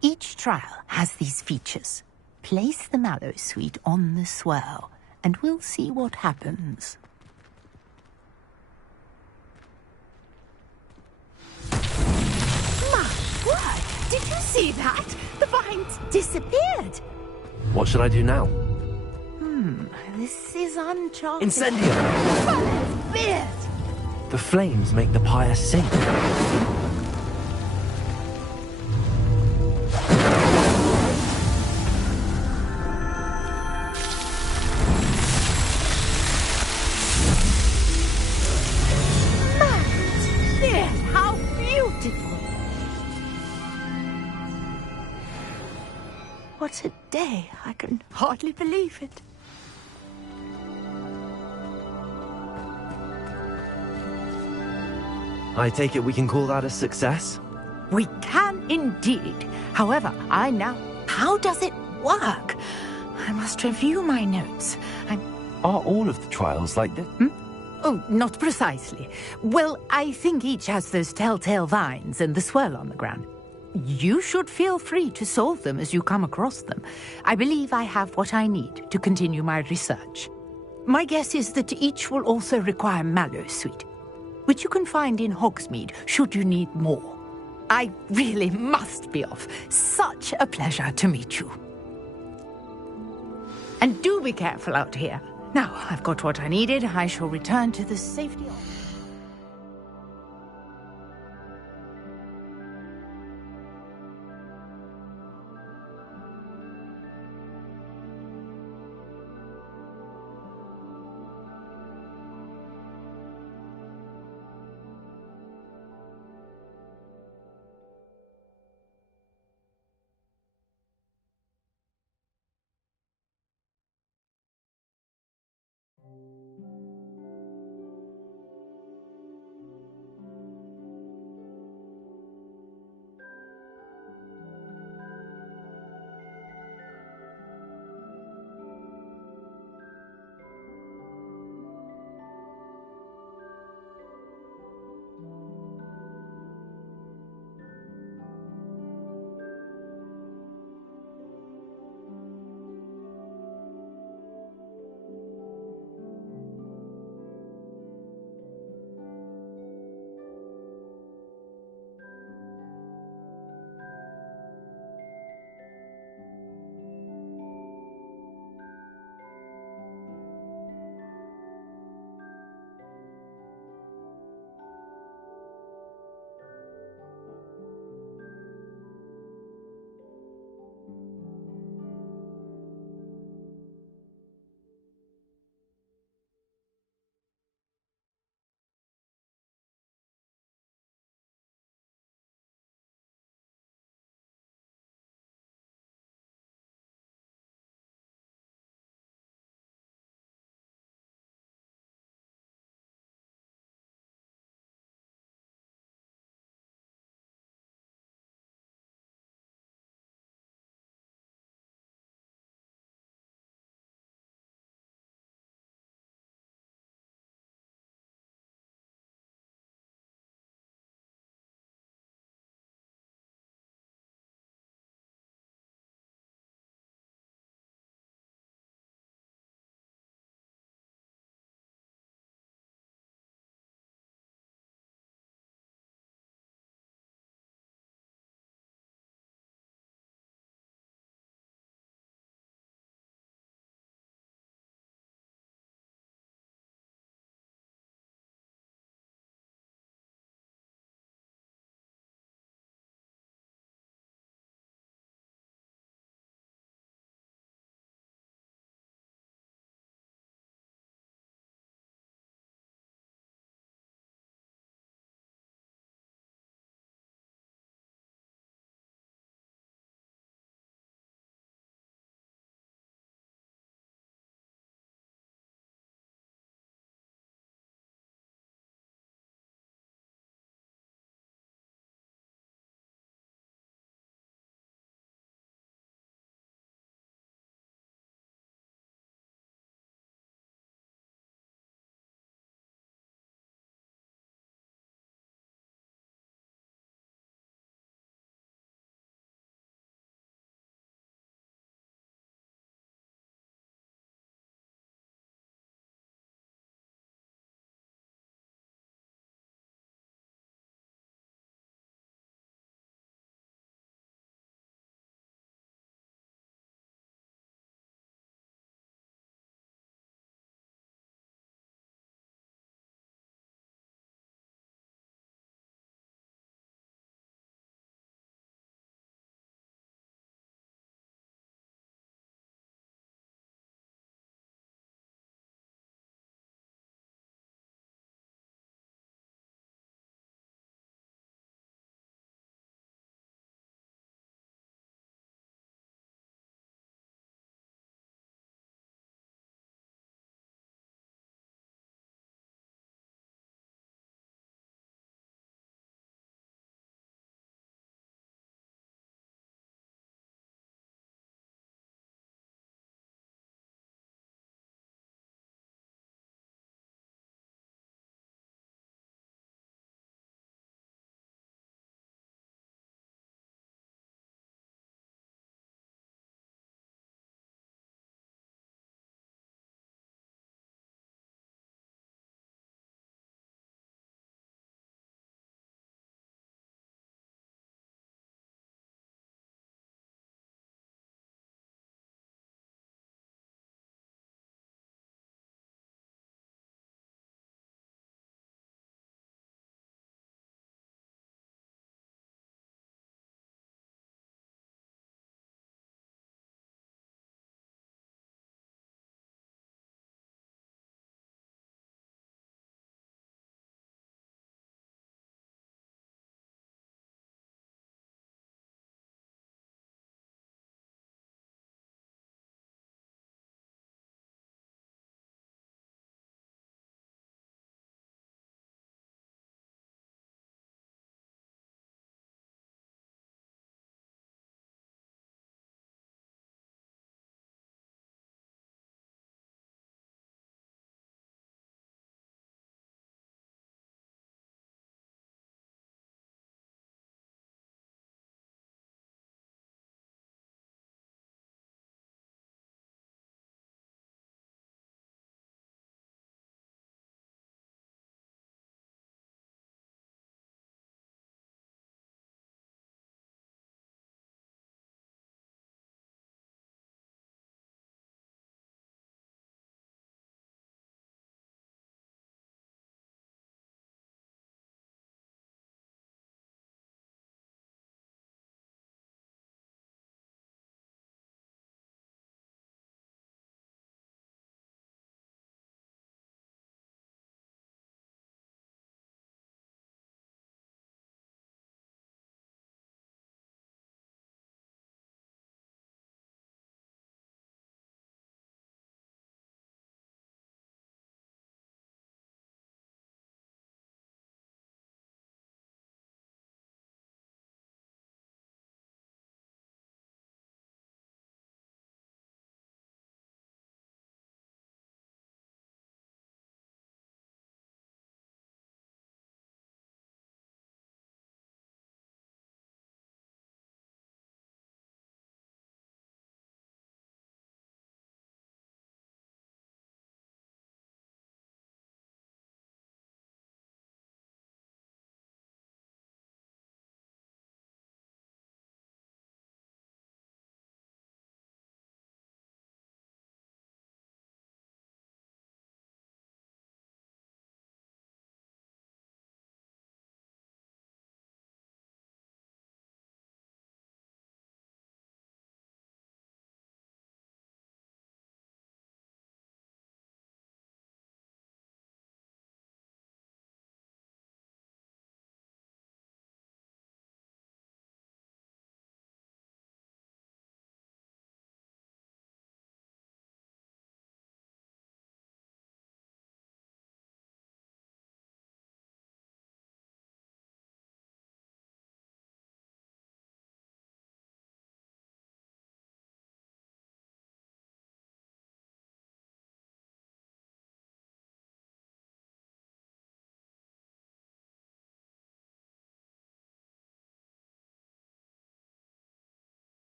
Each trial has these features. Place the mallow sweet on the swell, and we'll see what happens. My word! Did you see that? The vines disappeared! What should I do now? This is uncharted. Incendio! Fire's beard! The flames make the pyre sink. Beard, how beautiful! What a day. I can hardly believe it. I take it we can call that a success? We can indeed. However, I now... How does it work? I must review my notes. Are all of the trials like this? Oh, not precisely. Well, I think each has those telltale vines and the swirl on the ground. You should feel free to solve them as you come across them. I believe I have what I need to continue my research. My guess is that each will also require mallow sweet, which you can find in Hogsmeade should you need more. I really must be off. Such a pleasure to meet you. And do be careful out here. Now, I've got what I needed. I shall return to the safety of...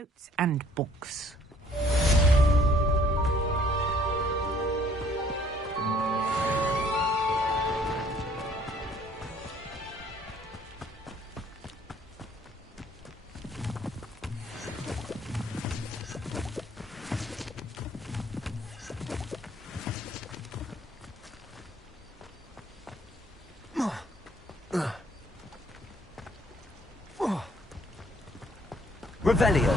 notes and books. Revelio.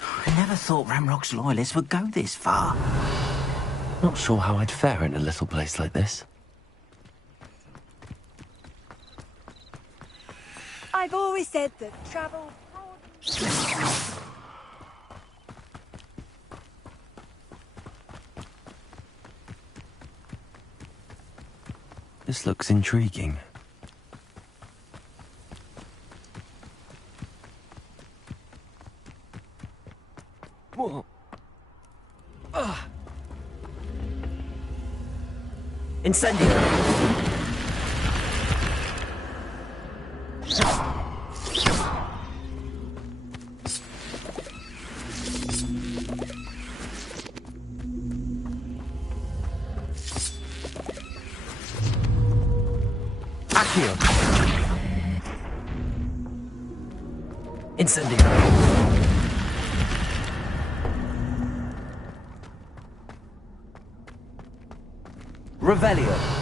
I never thought Ramrock's loyalists would go this far. Not sure how I'd fare in a little place like this. I've always said that travel... This looks intriguing. Whoa. Incendio! Accio! Incendio! Revelio!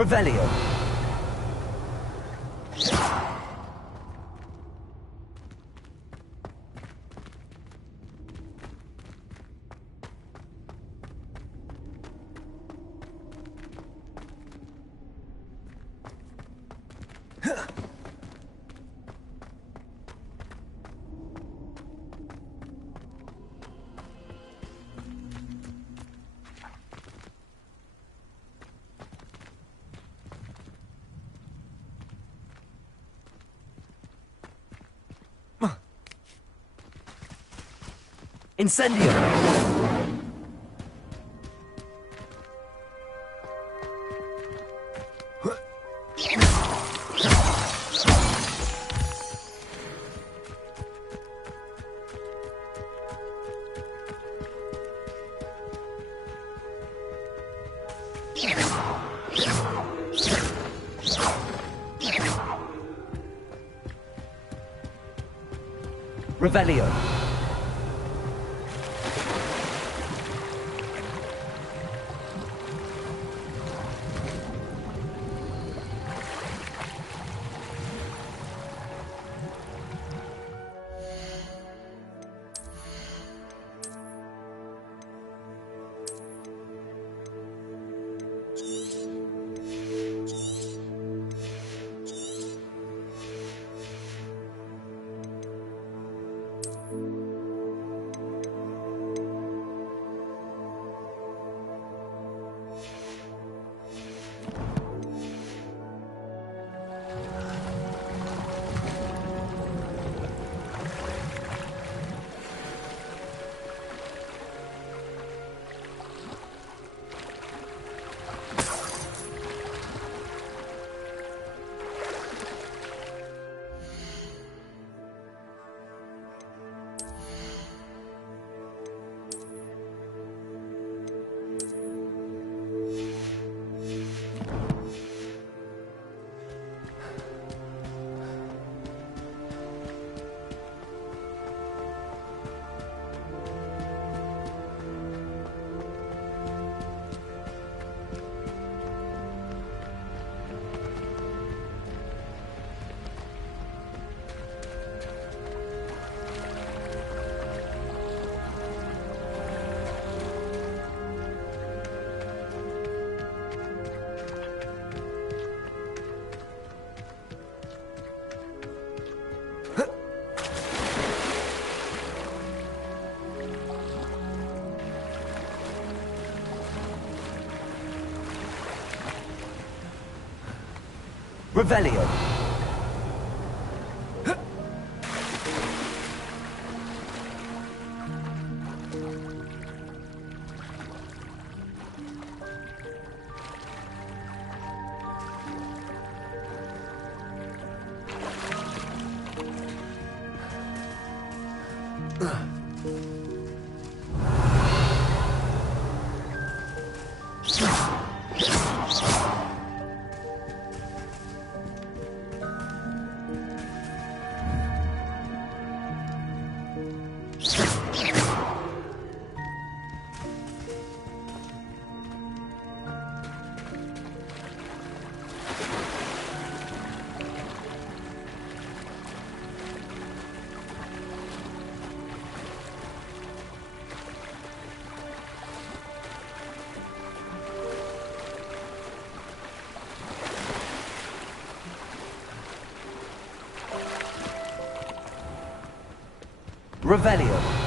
Revelio! Incendio! Revelio! Revelio. Revelio.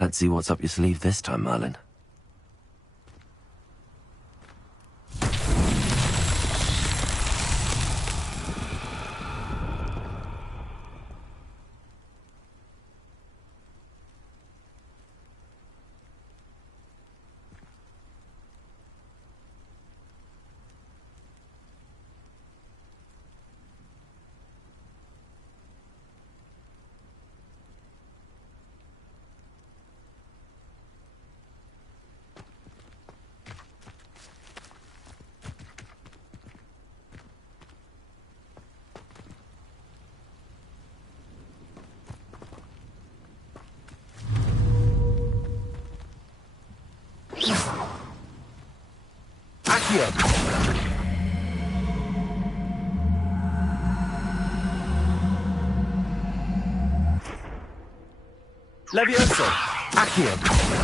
Let's see what's up your sleeve this time, Merlin. Levioso! Accio!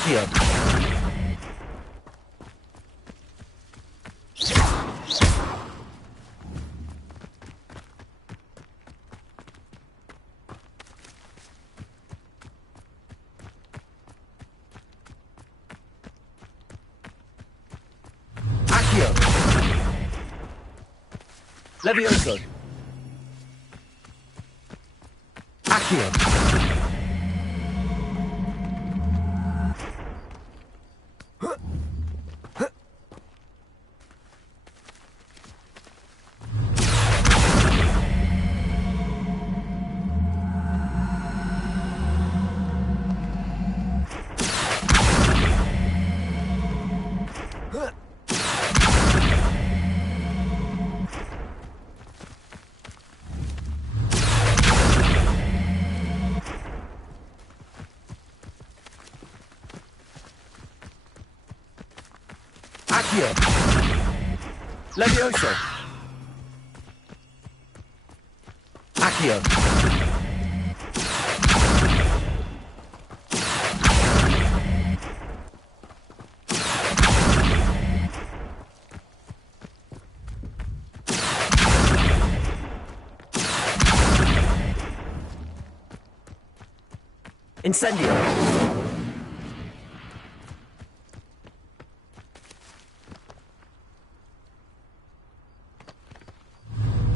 Accio! Accio! Levioso! Accio! Accio! Levioso! Accio! Incendio!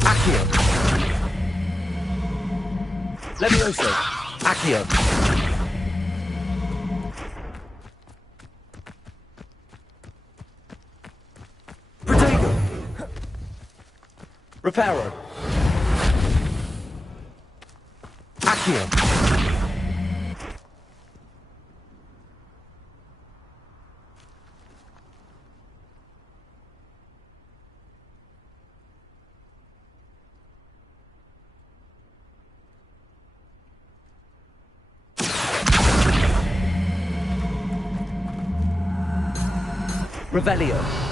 Accio! Levioso! Accio! Protego! Reparo! Accio! Revelio.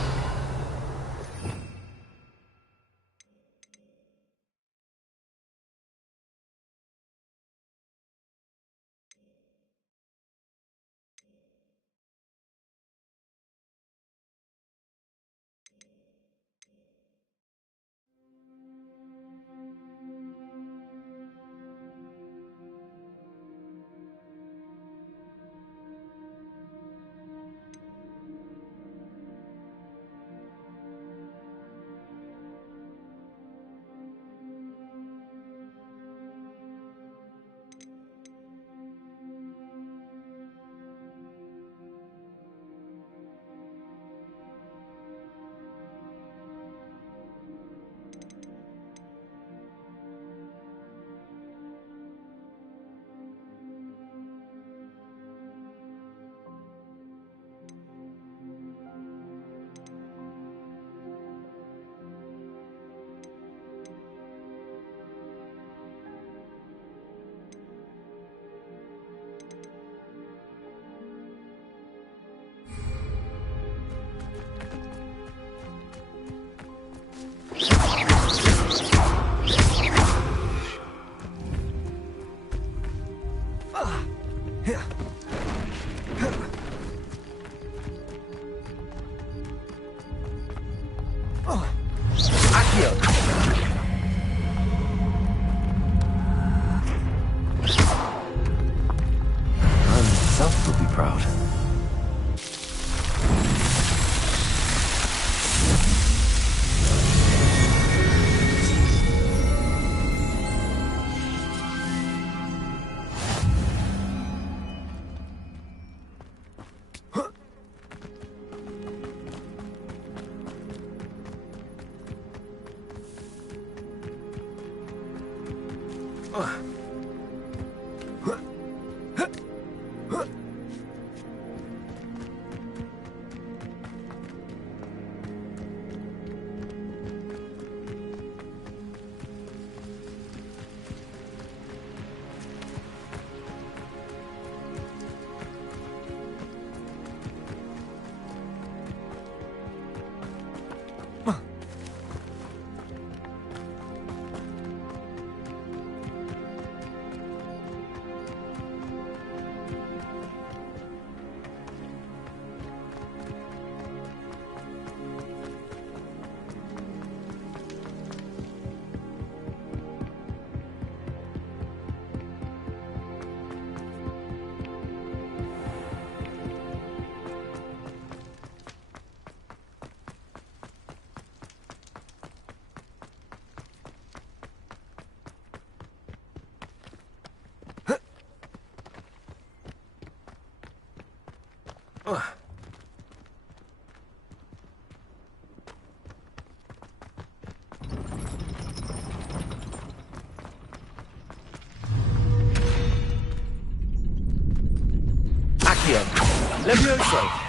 Accio. Levioso.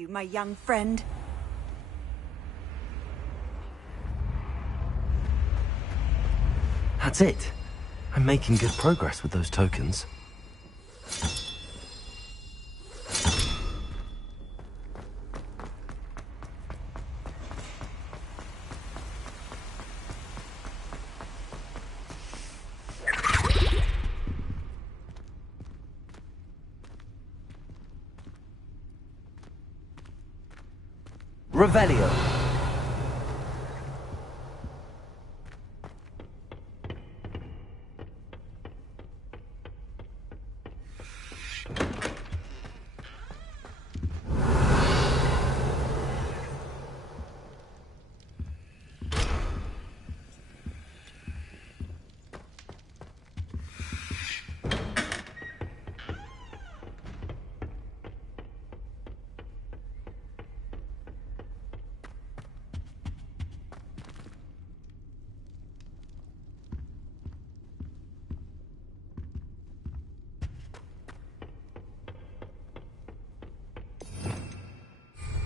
you, my young friend. That's it. I'm making good progress with those tokens. Revelio.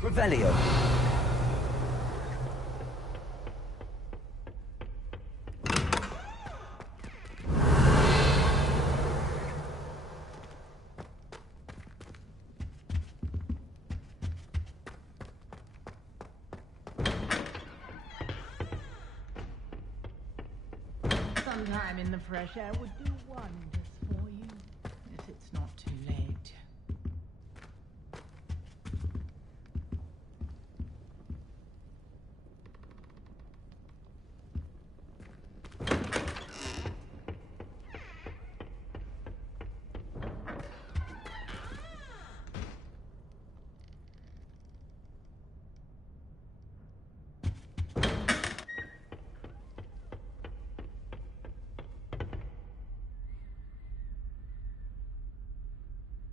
Revelio. Sometime in the fresh air would do wonders.